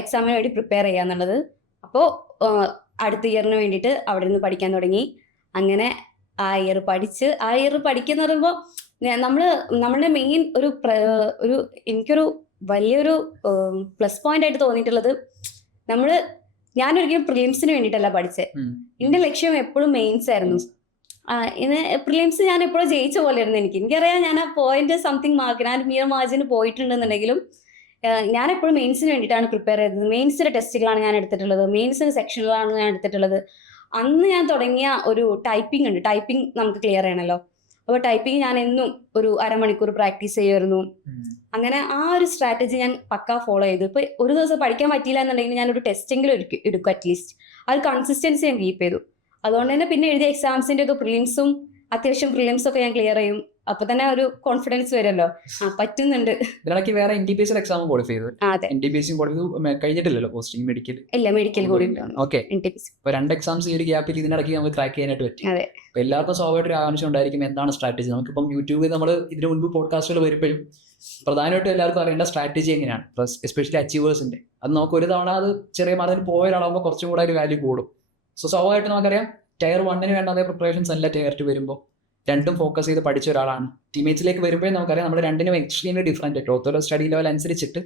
എക്സാമിന് വേണ്ടി പ്രിപ്പയർ ചെയ്യാന്നുള്ളത്. അപ്പോൾ അടുത്ത ഇയറിന് വേണ്ടിയിട്ട് അവിടെ നിന്ന് പഠിക്കാൻ തുടങ്ങി. അങ്ങനെ ആ ഇയർ പഠിക്കുന്ന പറയുമ്പോൾ നമ്മളുടെ മെയിൻ എനിക്കൊരു വലിയൊരു പ്ലസ് പോയിന്റ് ആയിട്ട് തോന്നിയിട്ടുള്ളത്, ഞാനൊരിക്കലും പ്രിലിംസിന് വേണ്ടിയിട്ടല്ല പഠിച്ചത്. എൻ്റെ ലക്ഷ്യം എപ്പോഴും മെയിൻസ് ആയിരുന്നു. പ്രിലിംസ് ഞാൻ എപ്പോഴും ജയിച്ച പോലെ ആയിരുന്നു. എനിക്കറിയാം ഞാൻ ആ 0.something മാർക്ക്, ഞാൻ മിയർ മാർജിന് പോയിട്ടുണ്ടെന്നുണ്ടെങ്കിലും ഞാൻ എപ്പോഴും മെയിൻസിന് വേണ്ടിയിട്ടാണ് പ്രിപ്പയർ ചെയ്തത്. മെയിൻസിന്റെ ടെസ്റ്റുകളാണ് ഞാൻ എടുത്തിട്ടുള്ളത്, മെയിൻസിന്റെ സെക്ഷനുകളാണ് ഞാൻ എടുത്തിട്ടുള്ളത്. അന്ന് ഞാൻ തുടങ്ങിയ ഒരു ടൈപ്പിംഗ് ഉണ്ട്, ടൈപ്പിംഗ് നമുക്ക് ക്ലിയർ ചെയ്യണമല്ലോ. അപ്പോൾ ടൈപ്പിംഗ് ഞാൻ എന്നും ഒരു അരമണിക്കൂർ പ്രാക്ടീസ് ചെയ്യുമായിരുന്നു. അങ്ങനെ ആ ഒരു സ്ട്രാറ്റജി ഞാൻ പക്കാ ഫോളോ ചെയ്തു. ഇപ്പോൾ ഒരു ദിവസം പഠിക്കാൻ പറ്റിയില്ല എന്നുണ്ടെങ്കിൽ ഞാനൊരു ടെസ്റ്റെങ്കിലും എടുക്കും അറ്റ്ലീസ്റ്റ്. അത് കൺസിസ്റ്റൻസി ഞാൻ കീപ്പ് ചെയ്തു. അതുകൊണ്ട് തന്നെ പിന്നെ എഴുതിയ എക്സാംസിൻ്റെ ഒക്കെ പ്രിലിംസും ഒക്കെ ഞാൻ ക്ലിയർ ചെയ്യും. അപ്പൊ തന്നെ ഒരു കോൺഫിഡൻസ് വരുമല്ലോ, പറ്റുന്നുണ്ട്. ഇതിനിടയ്ക്ക് വേറെ NTPC എക്സാം ക്വാളിഫൈ ചെയ്തു. NTPC കഴിഞ്ഞിട്ടില്ലല്ലോ പോസ്റ്റിംഗ്, മെഡിക്കൽ ഇല്ല, മെഡിക്കൽ കൂടി. ഓക്കെ, ഇപ്പൊ 2 എക്സാംസ് ഈ ഒരു ഗ്യാപ്പിൽ ഇതിനിടയ്ക്ക് നമുക്ക് ക്രാക്ക് ചെയ്യാനായിട്ട് പറ്റും. അപ്പൊ എല്ലാവർക്കും സ്വാഭാവികമായിട്ട് ഒരു ആവശ്യം ഉണ്ടായിരിക്കും, എന്താണ് സ്ട്രാറ്റജി. നമുക്കിപ്പം യൂട്യൂബിൽ നമ്മൾ ഇതിനു മുൻപ് പോഡ്കാസ്റ്റുകൾ വരുമ്പോഴും പ്രധാനമായിട്ടും എല്ലാവർക്കും അറിയേണ്ട സ്ട്രാറ്റജി എങ്ങനെയാണ്, എസ്പെഷ്യലി അച്ചീവേഴ്സിന്റെ. അത് നമുക്ക് ഒരു തവണ അത് ചെറിയ മാർജിന് പോയ ഒരാളാകുമ്പോൾ കുറച്ചും കൂടെ ഒരു വാല്യൂ കൂടും. സോ സ്വാഭാവികമായിട്ട് നമുക്കറിയാം Tier 1 വേണ്ട അതേ പ്രിപ്പറേഷൻസ് അല്ല Tier 2 വരുമ്പോൾ. രണ്ടും ഫോക്കസ് ചെയ്ത് പഠിച്ച ഒരാളാണ്. ടീമേറ്റ്സിലേക്ക് വരുമ്പോഴേ നമുക്കറിയാം നമ്മൾ രണ്ടിനും എക്സ്ട്രീംലി ഡിഫറൻറ്റ് ആയിട്ട് ഓരോ സ്റ്റഡി ലെവൽ അനുസരിച്ചിട്ട്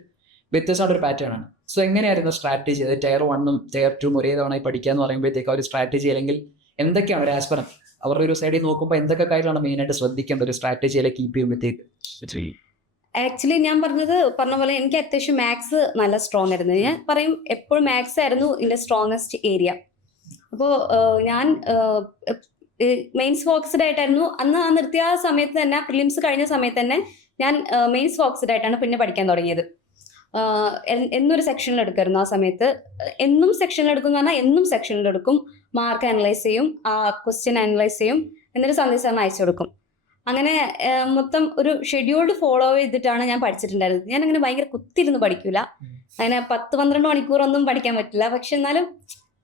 വ്യത്യസ്തമായിട്ട് ഒരു പാറ്റേൺ ആണ്. സോ എങ്ങനെയായിരുന്നു സ്ട്രാറ്റജി? അത് Tier 1 Tier 2 ഒരേ തവണ പഠിക്കുക എന്ന് പറയുമ്പോഴത്തേക്ക് ഒരു സ്ട്രാറ്റജി, അല്ലെങ്കിൽ എന്തൊക്കെയാണ് ഒരു ആസ്പിറന്റ് അവരുടെ ഒരു സൈഡിൽ നോക്കുമ്പോൾ എന്തൊക്കെ കാര്യങ്ങളാണ് മെയിനായിട്ട് ശ്രദ്ധിക്കേണ്ട ഒരു സ്ട്രാറ്റജിയിലെ കീപ്പ് ചെയ്യുമ്പോഴത്തേക്ക്? ആക്ച്വലി ഞാൻ പറഞ്ഞ പോലെ എനിക്ക് അത്യാവശ്യം മാത്സ് നല്ല സ്ട്രോങ് ആയിരുന്നു. ഞാൻ പറയും എപ്പോഴും മാത്സ് ആയിരുന്നു ഇതിന്റെ സ്ട്രോങ്ങസ്റ്റ് ഏരിയ. അപ്പോൾ ഞാൻ മെയിൻസ് ഫോക്കസ്ഡ് ആയിട്ടായിരുന്നു അന്ന്. ആ നിർത്തിയ ആ സമയത്ത് തന്നെ, പ്രിലിംസ് കഴിഞ്ഞ സമയത്ത് തന്നെ ഞാൻ മെയിൻസ് ഫോക്കസ്ഡ് ആയിട്ടാണ് പിന്നെ പഠിക്കാൻ തുടങ്ങിയത്. എന്നൊരു സെക്ഷനിൽ എടുക്കുമായിരുന്നു ആ സമയത്ത്. എന്നും സെക്ഷനിൽ എടുക്കും എന്ന് പറഞ്ഞാൽ എന്നും സെക്ഷനിൽ എടുക്കും. മാർക്ക് അനലൈസ് ചെയ്യും, ആ ക്വസ്റ്റ്യൻ അനലൈസ് ചെയ്യും, എന്നിട്ട് സന്ദേശം സാറിന് അയച്ചു കൊടുക്കും. അങ്ങനെ മൊത്തം ഒരു ഷെഡ്യൂൾഡ് ഫോളോ ചെയ്തിട്ടാണ് ഞാൻ പഠിച്ചിട്ടുണ്ടായിരുന്നത്. ഞാൻ അങ്ങനെ ഭയങ്കര കുത്തിരുന്ന് പഠിക്കൂല, അങ്ങനെ 10-12 മണിക്കൂറൊന്നും പഠിക്കാൻ പറ്റില്ല. പക്ഷെ എന്നാലും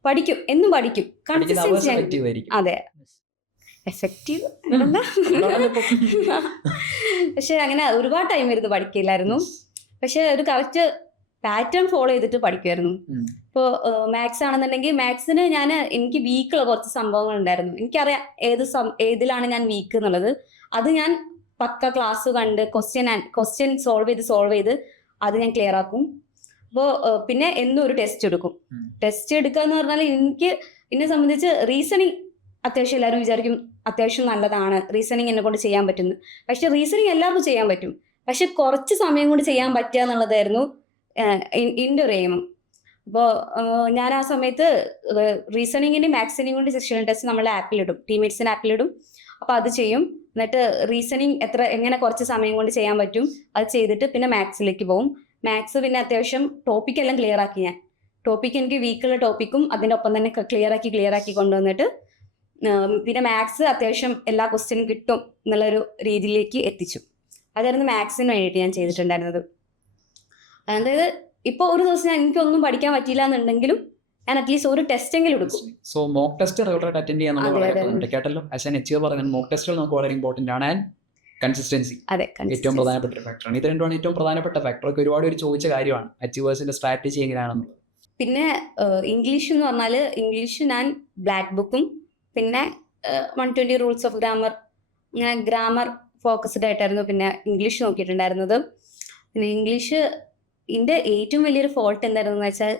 പഠിക്കും, എന്നും പഠിക്കും. കൺസിസ്റ്റൻസി. അതെ, എഫക്റ്റീവ്. പക്ഷെ അങ്ങനെ ഒരുപാട് ടൈം ഇരുന്ന് പഠിക്കില്ലായിരുന്നു. പക്ഷെ ഒരു കറക്റ്റ് പാറ്റേൺ ഫോളോ ചെയ്തിട്ട് പഠിക്കുമായിരുന്നു. ഇപ്പോൾ മാത്സ് ആണെന്നുണ്ടെങ്കിൽ മാത്സിന് എനിക്ക് വീക്കുള്ള കുറച്ച് സംഭവങ്ങൾ ഉണ്ടായിരുന്നു. എനിക്കറിയാം ഏതിലാണ് ഞാൻ വീക്ക് എന്നുള്ളത്. അത് ഞാൻ പക്ക ക്ലാസ് കണ്ട് ക്വസ്റ്റ്യൻ സോൾവ് ചെയ്ത് അത് ഞാൻ ക്ലിയർ ആക്കും. അപ്പോൾ പിന്നെ എന്നും ഒരു ടെസ്റ്റ് എടുക്കും. ടെസ്റ്റ് എടുക്കുക എന്ന് പറഞ്ഞാൽ എന്നെ സംബന്ധിച്ച് റീസണിങ് അത്യാവശ്യം എല്ലാവരും വിചാരിക്കും അത്യാവശ്യം നല്ലതാണ്, റീസണിങ് എന്നെ കൊണ്ട് ചെയ്യാൻ പറ്റുന്നു. പക്ഷെ റീസണിങ് എല്ലാവർക്കും ചെയ്യാൻ പറ്റും. പക്ഷെ കുറച്ച് സമയം കൊണ്ട് ചെയ്യാൻ പറ്റുക എന്നുള്ളതായിരുന്നു എൻ്റെ ഒരു എയിം. അപ്പോൾ ഞാൻ ആ സമയത്ത് റീസണിങ്ങിൻ്റെ മാത്സിനെയും കൊണ്ട് സെഷൻ ടെസ്റ്റ് നമ്മളെ ആപ്പിലിടും, ടീമേറ്റ്സിൻ്റെ ആപ്പിലിടും. അപ്പോൾ അത് ചെയ്യും. എന്നിട്ട് റീസണിങ് എങ്ങനെ കുറച്ച് സമയം കൊണ്ട് ചെയ്യാൻ പറ്റും അത് ചെയ്തിട്ട് പിന്നെ മാത്സിലേക്ക് പോകും. മാത്സ് പിന്നെ അത്യാവശ്യം ടോപ്പിക്കെല്ലാം ക്ലിയർ ആക്കി. ഞാൻ ടോപ്പിക്ക് എനിക്ക് വീക്കുള്ള ടോപ്പിക്കും അതിൻ്റെ ഒപ്പം തന്നെ ക്ലിയർ ആക്കി കൊണ്ടുവന്നിട്ട് പിന്നെ മാത്സ് അത്യാവശ്യം എല്ലാ ക്വസ്റ്റ്യനും കിട്ടും എന്നുള്ളൊരു രീതിയിലേക്ക് എത്തിച്ചു. അതായിരുന്നു മാത്സിന് വേണ്ടിയിട്ട് ഞാൻ ചെയ്തിട്ടുണ്ടായിരുന്നത്. അതായത് ഇപ്പോൾ ഒരു ദിവസം എനിക്കൊന്നും പഠിക്കാൻ പറ്റിയില്ല എന്നുണ്ടെങ്കിലും ഞാൻ അറ്റ്ലീസ്റ്റ് ഒരു ടെസ്റ്റ് എങ്കിലും എടുക്കും. സോ മോക്ക് ടെസ്റ്റ് റെഗുലറായിട്ട് അറ്റൻഡ് ചെയ്യാൻ കേട്ടല്ലോ. ആസ് ആൻ എച്ച് പറഞ്ഞാൽ മോക്ക് ടെസ്റ്റുകൾ നമുക്ക് വളരെ ഇമ്പോർട്ടൻ്റ് ആണ്. ആൻഡ് കൺസിസ്റ്റൻസി ഏറ്റവും പ്രധാനപ്പെട്ട ഒരു ഫാക്ടറാണ്. ഇത് രണ്ടുമാണ് ഏറ്റവും പ്രധാനപ്പെട്ട ഫാക്ടർ. ഒക്കെ ഒരുപാട് പേര് ചോദിച്ച കാര്യമാണ് അച്ചീവേഴ്സിന്റെ സ്ട്രാറ്റജി എങ്ങനെയാണെന്നുള്ളത്. പിന്നെ ഇംഗ്ലീഷ് എന്ന് പറഞ്ഞാൽ ഇംഗ്ലീഷ് ഞാൻ ബ്ലാക്ക് ബുക്കും പിന്നെ 120 റൂൾസ് ഓഫ് ഗ്രാമർ, ഇങ്ങനെ ഗ്രാമർ ഫോക്കസ്ഡ് ആയിട്ടായിരുന്നു പിന്നെ ഇംഗ്ലീഷ് നോക്കിയിട്ടുണ്ടായിരുന്നത്. പിന്നെ ഇംഗ്ലീഷ് എൻ്റെ ഏറ്റവും വലിയൊരു ഫോൾട്ട് എന്തായിരുന്നു എന്ന് വെച്ചാൽ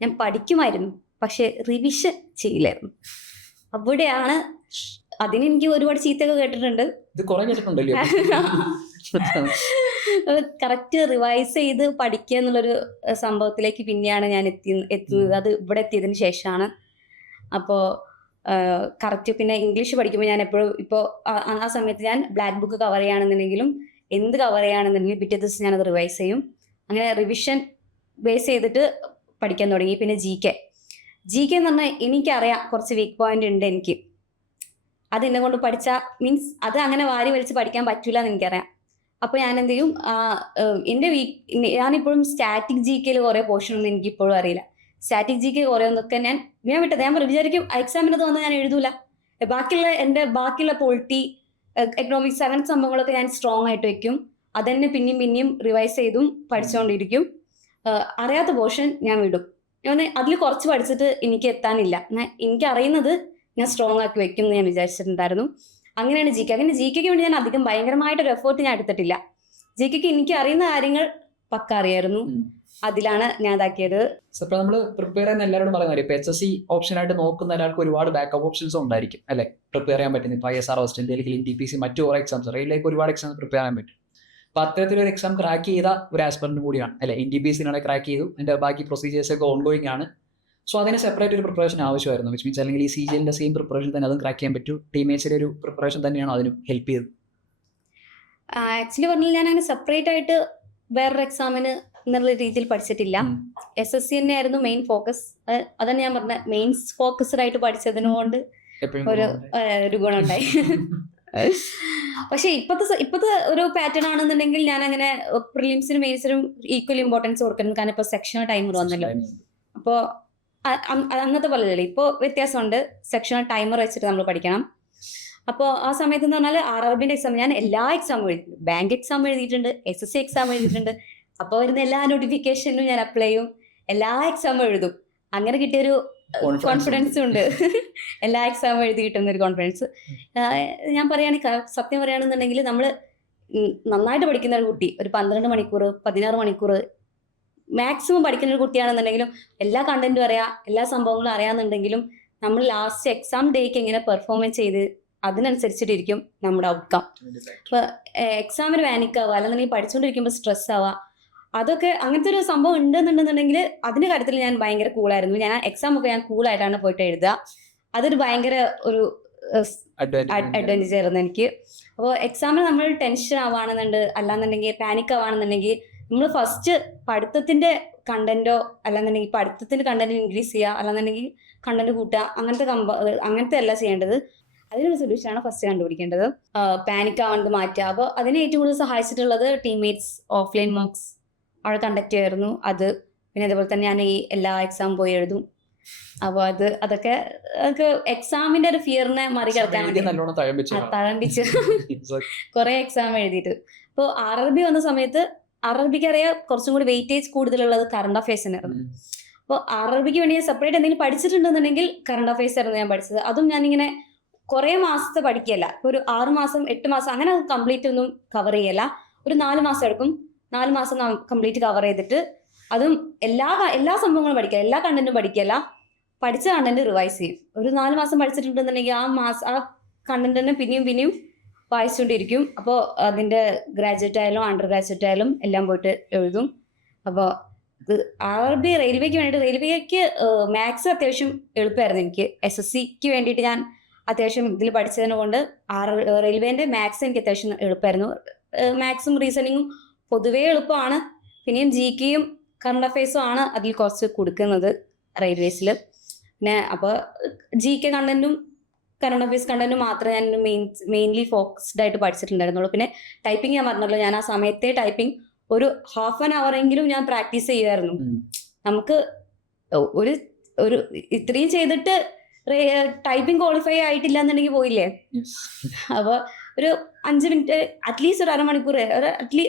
ഞാൻ പഠിക്കുമായിരുന്നു പക്ഷെ റിവിഷൻ ചെയ്യില്ലായിരുന്നു. അവിടെയാണ് അതിന് എനിക്ക് ഒരുപാട് ചീത്തയൊക്കെ കേട്ടിട്ടുണ്ട്. കറക്റ്റ് റിവൈസ് ചെയ്ത് പഠിക്കുക എന്നുള്ളൊരു സംഭവത്തിലേക്ക് പിന്നെയാണ് ഞാൻ എത്തുന്നത്. അത് ഇവിടെ എത്തിയതിന് ശേഷമാണ്. അപ്പോൾ കറക്റ്റ് പിന്നെ ഇംഗ്ലീഷ് പഠിക്കുമ്പോൾ ഞാൻ എപ്പോഴും ഇപ്പോൾ ആ സമയത്ത് ഞാൻ ബ്ലാക്ക് ബുക്ക് കവർ ചെയ്യുകയാണെന്നുണ്ടെങ്കിലും എന്ത് കവർ ചെയ്യുകയാണെന്നുണ്ടെങ്കിലും പിറ്റേ ദിവസം ഞാനത് റിവൈസ് ചെയ്യും. അങ്ങനെ റിവിഷൻ ബേസ് ചെയ്തിട്ട് പഠിക്കാൻ തുടങ്ങി. പിന്നെ ജി കെ എന്ന് പറഞ്ഞാൽ എനിക്കറിയാം കുറച്ച് വീക്ക് പോയിന്റ് ഉണ്ട് എനിക്ക്. അത് എന്നെ കൊണ്ട് പഠിച്ചാൽ മീൻസ് അത് അങ്ങനെ വാരി വലിച്ച് പഠിക്കാൻ പറ്റില്ല എന്ന് എനിക്കറിയാം. അപ്പോൾ ഞാൻ എന്ത് ചെയ്യും, ഞാനിപ്പോഴും സ്റ്റാറ്റിക് ജി കെയിൽ കുറേ പോർഷൻ ഒന്നും എനിക്കിപ്പോഴും അറിയില്ല. സ്റ്റാറ്റിക് ജി കെ കുറേ ഒന്നൊക്കെ ഞാൻ വിട്ടത്. ഞാൻ വിചാരിക്കും എക്സാമിനത് വന്നാൽ ഞാൻ എഴുതൂല. ബാക്കിയുള്ള പൊളിറ്റി, എക്കണോമിക്സ് അങ്ങനത്തെ സംഭവങ്ങളൊക്കെ ഞാൻ സ്ട്രോങ് ആയിട്ട് വെക്കും. അതന്നെ പിന്നെയും റിവൈസ് ചെയ്തും പഠിച്ചുകൊണ്ടിരിക്കും. അറിയാത്ത പോർഷൻ ഞാൻ വിടും. ഞാൻ അതിൽ കുറച്ച് പഠിച്ചിട്ട് എനിക്ക് എത്താനില്ല, എനിക്ക് അറിയുന്നത് ഞാൻ സ്ട്രോങ് ആക്കി വെക്കും എന്ന് ഞാൻ വിചാരിച്ചിട്ടുണ്ടായിരുന്നു. അങ്ങനെയാണ് ജി കെ. അങ്ങനെ ജി കെക്ക് വേണ്ടി ഞാൻ അധികം ഭയങ്കരമായിട്ടൊരു എഫേർട്ട് ഞാൻ എടുത്തിട്ടില്ല. ജി കെക്ക് എനിക്ക് അറിയുന്ന കാര്യങ്ങൾ പക്ക അറിയായിരുന്നു, അതിലാണ് ഞാൻ ഇതാക്കിയത്. ഇപ്പൊ നമ്മൾ പ്രിപ്പയർ ചെയ്യുന്ന എല്ലാവരോടും പറയുന്നത് ഇപ്പൊ HSC ഓപ്ഷൻ ആയിട്ട് നോക്കുന്ന ഒരാൾക്ക് ഒരുപാട് ബാക്കപ്പ് ഓപ്ഷൻസ് ഉണ്ടായിരിക്കും അല്ലെ, പ്രിപ്പയർ ചെയ്യാൻ പറ്റുന്നത്. ഇപ്പൊ ISR ഹോസ്റ്റൽ, NTPC, മറ്റു കുറെ എക്സാംസ്, റെയിലേക്ക് ഒരുപാട് എക്സാംസ് പ്രിപ്പയർ ചെയ്യാൻ പറ്റും. അപ്പൊ അത്തരത്തിലൊരു എക്സാം ക്രാക്ക് ചെയ്ത ഒരു ആസ്പിറന്റ് കൂടിയാണ് അല്ലെ. NTPC ക്രാക്ക് ചെയ്തു, അതിന്റെ ബാക്കി പ്രൊസീജിയേഴ്സ് ഒക്കെ ഓൺഗോയിങ് ആണ്. സോ അതിന് സെപ്പറേറ്റ് ഒരു പ്രിപ്പറേഷൻ ആവശ്യമായിരുന്നു. വിച്ച് മീൻസ് അല്ലെങ്കിൽ ഈ CGLന്റെ സെയിം പ്രിപ്പറേഷൻ തന്നെ അതും ക്രാക്ക് ചെയ്യാൻ പറ്റും. ടീമേറ്റ്സിന്റെ ഒരു പ്രിപ്പറേഷൻ തന്നെയാണ് അതിനും ഹെൽപ്പ് ചെയ്തത്. ആക്ച്വലി പറഞ്ഞാൽ ഞാൻ അങ്ങനെ സെപ്പറേറ്റ് ആയിട്ട് വേറൊരു എക്സാമിന് എന്നുള്ള രീതിയിൽ പഠിച്ചിട്ടില്ല. SSC തന്നെ ആയിരുന്നു മെയിൻ ഫോക്കസ്. അതാണ് ഞാൻ പറഞ്ഞ മെയിൻസ് ഫോക്കസ്ഡ് ആയിട്ട് പഠിച്ചതിനോണ്ട് ഒരു ഗുണമുണ്ടായി. പക്ഷെ ഇപ്പത്തെ ഒരു പാറ്റേൺ ആണെന്നുണ്ടെങ്കിൽ ഞാൻ അങ്ങനെ പ്രിലിംസിനും മെയിൻസിനും ഈക്വൽ ഇമ്പോർട്ടൻസ് കൊടുക്കണം. കാരണം ഇപ്പൊ സെക്ഷണൽ ടൈമർ വന്നല്ലോ. അപ്പോൾ അന്നത്തെ പോലെയല്ലേ, ഇപ്പോൾ വ്യത്യാസമുണ്ട്. സെക്ഷണൽ ടൈമർ വെച്ചിട്ട് നമ്മൾ പഠിക്കണം. അപ്പോൾ ആ സമയത്ത് എന്ന് പറഞ്ഞാൽ RRBന്റെ എക്സാം ഞാൻ എല്ലാ എക്സാമും എഴുതി, ബാങ്ക് എക്സാം എഴുതിയിട്ടുണ്ട്, SSC എക്സാം എഴുതിയിട്ടുണ്ട്. അപ്പോൾ വരുന്ന എല്ലാ നോട്ടിഫിക്കേഷനിലും ഞാൻ അപ്ലൈ ചെയ്യും, എല്ലാ എക്സാമും എഴുതും. അങ്ങനെ കിട്ടിയൊരു കോൺഫിഡൻസും ഉണ്ട്. എല്ലാ എക്സാമും എഴുതി കിട്ടുന്ന ഒരു കോൺഫിഡൻസ്. ഞാൻ സത്യം പറയുകയാണെന്നുണ്ടെങ്കിൽ നമ്മൾ നന്നായിട്ട് പഠിക്കുന്ന ഒരു കുട്ടി ഒരു 12 മണിക്കൂർ 16 മണിക്കൂർ മാക്സിമം പഠിക്കുന്ന ഒരു കുട്ടിയാണെന്നുണ്ടെങ്കിലും എല്ലാ കണ്ടന്റും അറിയാം, എല്ലാ സംഭവങ്ങളും അറിയാമെന്നുണ്ടെങ്കിലും നമ്മൾ ലാസ്റ്റ് എക്സാം ഡേക്ക് എങ്ങനെ പെർഫോമൻസ് ചെയ്ത് അതിനനുസരിച്ചിട്ടിരിക്കും നമ്മുടെ ഔട്ട്കം. ഇപ്പോൾ എക്സാമിന് പാനിക് ആവുക, അല്ലെന്നുണ്ടെങ്കിൽ പഠിച്ചുകൊണ്ടിരിക്കുമ്പോൾ സ്ട്രെസ് ആവുക, അതൊക്കെ അങ്ങനത്തെ ഒരു സംഭവം ഉണ്ടെന്നുണ്ടെന്നുണ്ടെങ്കിൽ അതിൻ്റെ കാര്യത്തിൽ ഞാൻ ഭയങ്കര കൂളായിരുന്നു. ഞാൻ എക്സാം ഒക്കെ ഞാൻ കൂളായിട്ടാണ് പോയിട്ട് എഴുതുക. അതൊരു ഭയങ്കര ഒരു അഡ്വാൻറ്റേജ് ആയിരുന്നു എനിക്ക്. അപ്പോൾ എക്സാമിന് നമ്മൾ ടെൻഷൻ ആവുകയാണെന്നുണ്ട്, അല്ലാന്നുണ്ടെങ്കിൽ പാനിക് ആവുകയാണെന്നുണ്ടെങ്കിൽ നമ്മൾ ഫസ്റ്റ് പഠിത്തത്തിൻ്റെ കണ്ടന്റോ അല്ലാന്നുണ്ടെങ്കിൽ പഠിത്തത്തിൻ്റെ കണ്ടന്റ് ഇൻക്രീസ് ചെയ്യുക, അല്ലാന്നുണ്ടെങ്കിൽ കണ്ടന്റ് കൂട്ടുക, അങ്ങനത്തെ അല്ല ചെയ്യേണ്ടത്. അതിനൊരു സൊല്യൂഷനാണ് ഫസ്റ്റ് കണ്ടുപിടിക്കേണ്ടത്. പാനിക് ആവുന്നത് മാറ്റുക. അപ്പോൾ അതിനെ ഏറ്റവും കൂടുതൽ സഹായിച്ചിട്ടുള്ളത് ടീംമേറ്റ്സ് ഓഫ്ലൈൻ മോക്സ് അവിടെ കണ്ടക്ട് ചെയ്യായിരുന്നു. അത് പിന്നെ അതേപോലെ തന്നെ ഞാൻ ഈ എല്ലാ എക്സാം പോയി എഴുതും. അപ്പോൾ അതൊക്കെ എക്സാമിന്റെ ഒരു ഫിയറിനെ മറികടക്കാൻ തഴമ്പിച്ച് കുറെ എക്സാം എഴുതിയിട്ട്. അപ്പോൾ RRB വന്ന സമയത്ത് RRBക്ക് അറിയാം കുറച്ചും കൂടി വെയിറ്റേജ് കൂടുതലുള്ളത് കറണ്ട് അഫയേഴ്സിനായിരുന്നു. അപ്പോൾ RRBക്ക് വേണ്ടി ഞാൻ സെപ്പറേറ്റ് എന്തെങ്കിലും പഠിച്ചിട്ടുണ്ടെന്നുണ്ടെങ്കിൽ കറണ്ട് അഫയേഴ്സ് ആയിരുന്നു ഞാൻ പഠിച്ചത്. അതും ഞാനിങ്ങനെ കുറേ മാസത്തെ പഠിക്കുകയല്ല, ഒരു 6 മാസം 8 മാസം അങ്ങനെ കംപ്ലീറ്റ് ഒന്നും കവർ ചെയ്യല്ല. ഒരു 4 മാസം എടുക്കും. 4 മാസം കംപ്ലീറ്റ് കവർ ചെയ്തിട്ട് അതും എല്ലാ സംഭവങ്ങളും പഠിക്കുക, എല്ലാ കണ്ടന്റും പഠിക്കുകയല്ല, പഠിച്ച കണ്ടന്റ് റിവൈസ് ചെയ്യും. ഒരു 4 മാസം പഠിച്ചിട്ടുണ്ടെന്നുണ്ടെങ്കിൽ ആ കണ്ടന്റ് തന്നെ പിന്നെയും വായിച്ചുകൊണ്ടിരിക്കും. അപ്പോൾ അതിൻ്റെ ഗ്രാജുവേറ്റ് ആയാലും അണ്ടർ ഗ്രാജുവേറ്റ് ആയാലും എല്ലാം പോയിട്ട് എഴുതും. അപ്പോൾ RRB റെയിൽവേക്ക് വേണ്ടിയിട്ട്, റെയിൽവേക്ക് മാത്സ് അത്യാവശ്യം എളുപ്പമായിരുന്നു എനിക്ക്. SSCക്ക് വേണ്ടിയിട്ട് ഞാൻ അത്യാവശ്യം ഇതിൽ പഠിച്ചതിനെ കൊണ്ട് റെയിൽവേൻ്റെ മാത്സ് എനിക്ക് അത്യാവശ്യം എളുപ്പമായിരുന്നു. മാത്സും റീസണിങ്ങും പൊതുവേ എളുപ്പമാണ്. പിന്നെയും GKയും കറണ്ട് അഫയേഴ്സും ആണ് അതിൽ കുറച്ച് കൊടുക്കുന്നത് റെയിൽവേസിൽ. പിന്നെ അപ്പോൾ GK കണ്ടന്റും കറണ്ട് അഫയേഴ്സ് കണ്ടന്റും മാത്രമേ ഞാൻ മെയിൻലി ഫോക്കസ്ഡ് ആയിട്ട് പഠിച്ചിട്ടുണ്ടായിരുന്നുള്ളൂ. പിന്നെ ടൈപ്പിംഗ് ഞാൻ പറഞ്ഞല്ലോ, ഞാൻ ആ സമയത്തെ ടൈപ്പിംഗ് ഒരു ഹാഫ് ആൻ അവർ എങ്കിലും ഞാൻ പ്രാക്ടീസ് ചെയ്യുമായിരുന്നു. നമുക്ക് ഒരു ഇത്രയും ചെയ്തിട്ട് ടൈപ്പിംഗ് ക്വാളിഫൈ ആയിട്ടില്ല എന്നുണ്ടെങ്കിൽ പോയില്ലേ. അപ്പോൾ ഒരു 5 മിനിറ്റ് അറ്റ്ലീസ്റ്റ് ഒരു അരമണിക്കൂർ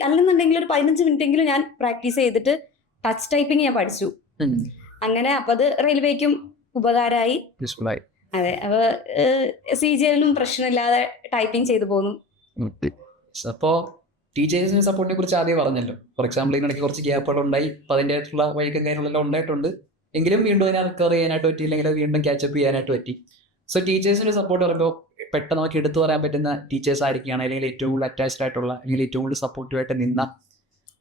അല്ലെന്നുണ്ടെങ്കിൽ ഒരു 15 മിനിറ്റ് എങ്കിലും ഞാൻ പ്രാക്ടീസ് ചെയ്തിട്ട് ടച്ച് ടൈപ്പിംഗ് ഞാൻ പഠിച്ചു. അങ്ങനെ അപ്പോൾ അത് റെയിൽവേക്കും ഉപകാരമായി. അതെ, അപ്പോൾ CGLനും പ്രശ്നമില്ലാതെ ടൈപ്പിംഗ് ചെയ്തു പോന്നു. അപ്പോൾ ടീച്ചേഴ്സിന്റെ സപ്പോർട്ടിനെ കുറിച്ച് ആദ്യം പറഞ്ഞല്ലോ. ഫോർ എക്സാമ്പിൾ ഇതിനിടയ്ക്ക് കുറച്ച് ഗ്യാപ്പുകൾ ഉണ്ടായി, അപ്പോൾ അതിൻ്റെതായിട്ടുള്ള വഴിക്കും കാര്യങ്ങളെല്ലാം ഉണ്ടായിട്ടുണ്ട്. എങ്കിലും വീണ്ടും അതിനെ റിക്കവർ ചെയ്യാനായിട്ട് പറ്റി, അല്ലെങ്കിൽ വീണ്ടും ക്യാച്ചപ്പ് ചെയ്യാനായിട്ട് പറ്റി. സോ ടീച്ചേഴ്സിന്റെ സപ്പോർട്ട് പറയുമ്പോൾ പെട്ടെന്ന് നമുക്ക് എടുത്തു പറയാൻ പറ്റുന്ന ടീച്ചേഴ്സ് ആയിരിക്കുകയാണ്, അല്ലെങ്കിൽ ഏറ്റവും കൂടുതൽ അറ്റാച്ച്ഡ് ആയിട്ടുള്ള, അല്ലെങ്കിൽ ഏറ്റവും കൂടുതൽ സപ്പോർട്ടീവായിട്ട് നിന്ന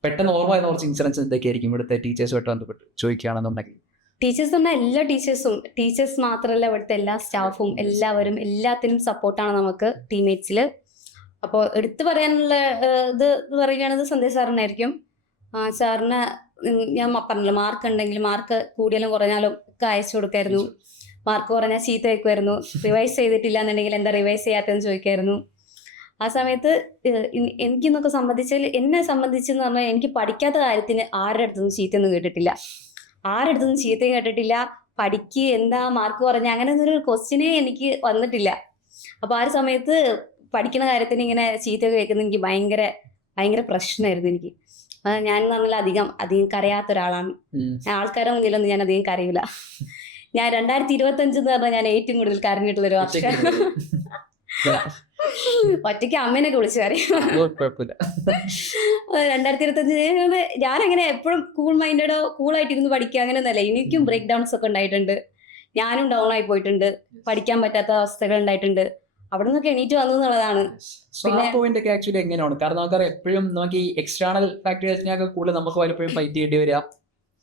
പെട്ടെന്ന് ഓർമ്മ വരുന്ന കുറച്ച് ഇൻസിഡൻസ് എന്തൊക്കെയായിരിക്കും ഇവിടുത്തെ ടീച്ചേഴ്സുമായിട്ട് ബന്ധപ്പെട്ട് ചോദിക്കുകയാണെന്നുണ്ടെങ്കിൽ? ടീച്ചേഴ്സ് പറഞ്ഞാൽ എല്ലാ ടീച്ചേഴ്സ് മാത്രമല്ല, ഇവിടുത്തെ എല്ലാ സ്റ്റാഫും എല്ലാവരും എല്ലാത്തിനും സപ്പോർട്ടാണ് നമുക്ക് ടീംമേറ്റ്സിൽ. അപ്പോൾ എടുത്തു പറയാനുള്ള ഇത് പറയുകയാണെങ്കിൽ സന്ധ്യ സാറിനായിരിക്കും. സാറിന് ഞാൻ പറഞ്ഞല്ലോ, മാർക്ക് ഉണ്ടെങ്കിൽ മാർക്ക് കൂടിയാലും കുറഞ്ഞാലും ഒക്കെ അയച്ചു കൊടുക്കായിരുന്നു. മാർക്ക് കുറഞ്ഞാൽ ചീത്ത വയ്ക്കുമായിരുന്നു. റിവൈസ് ചെയ്തിട്ടില്ല എന്നുണ്ടെങ്കിൽ എന്താ റിവൈസ് ചെയ്യാത്തതെന്ന് ചോദിക്കായിരുന്നു. ആ സമയത്ത് എനിക്കെന്നൊക്കെ എന്നെ സംബന്ധിച്ചെന്ന് പറഞ്ഞാൽ എനിക്ക് പഠിക്കാത്ത കാര്യത്തിന് ആരുടെ അടുത്തൊന്നും ചീത്തയൊന്നും കേട്ടിട്ടില്ല. ചീത്തയും കേട്ടിട്ടില്ല. പഠിക്ക് എന്താ മാർക്ക് കുറഞ്ഞ അങ്ങനെ ഒരു ക്വസ്റ്റ്യനേ എനിക്ക് വന്നിട്ടില്ല. അപ്പോൾ ആ ഒരു സമയത്ത് പഠിക്കുന്ന കാര്യത്തിന് ഇങ്ങനെ ചീത്തയൊക്കെ കേൾക്കുന്നത് എനിക്ക് ഭയങ്കര പ്രശ്നമായിരുന്നു എനിക്ക്. ഞാൻ എന്ന് പറഞ്ഞാൽ അധികം കരയാത്ത ഒരാളാണ്. ആൾക്കാരുടെ മുന്നിലൊന്നും ഞാൻ അധികം കരയില്ല. ഞാൻ 2025 എന്ന് പറഞ്ഞാൽ ഞാൻ ഏറ്റവും കൂടുതൽ കരഞ്ഞിട്ടുള്ളൊരു വർഷം. ഒറ്റയ്ക്ക് അമ്മേനൊക്കെ വിളിച്ചു കരയും. 2025 ഞാനങ്ങനെ എപ്പോഴും കൂളായിട്ടിരുന്ന് പഠിക്കുക അങ്ങനെയൊന്നുമല്ല. എനിക്കും ബ്രേക്ക് ഡൗൺസ് ഒക്കെ ഉണ്ടായിട്ടുണ്ട്. ഞാനും ഡൗൺ ആയി പോയിട്ടുണ്ട്. പഠിക്കാൻ പറ്റാത്ത അവസ്ഥകൾ ഉണ്ടായിട്ടുണ്ട്. അവിടെ നിന്നൊക്കെ എണീറ്റ് വന്നു എന്നുള്ളതാണ്. പോയിന്റ് ആക്ച്വലി എങ്ങനെയാണ്, കാരണം നമുക്കറിയാം എപ്പോഴും നമുക്ക് ഈ എക്സ്റ്റേണൽ ഫാക്ടേഴ്സിനെയൊക്കെ കൂടുതൽ നമുക്ക് പലപ്പോഴും ഫൈറ്റ് ചെയ്യേണ്ടി വരിക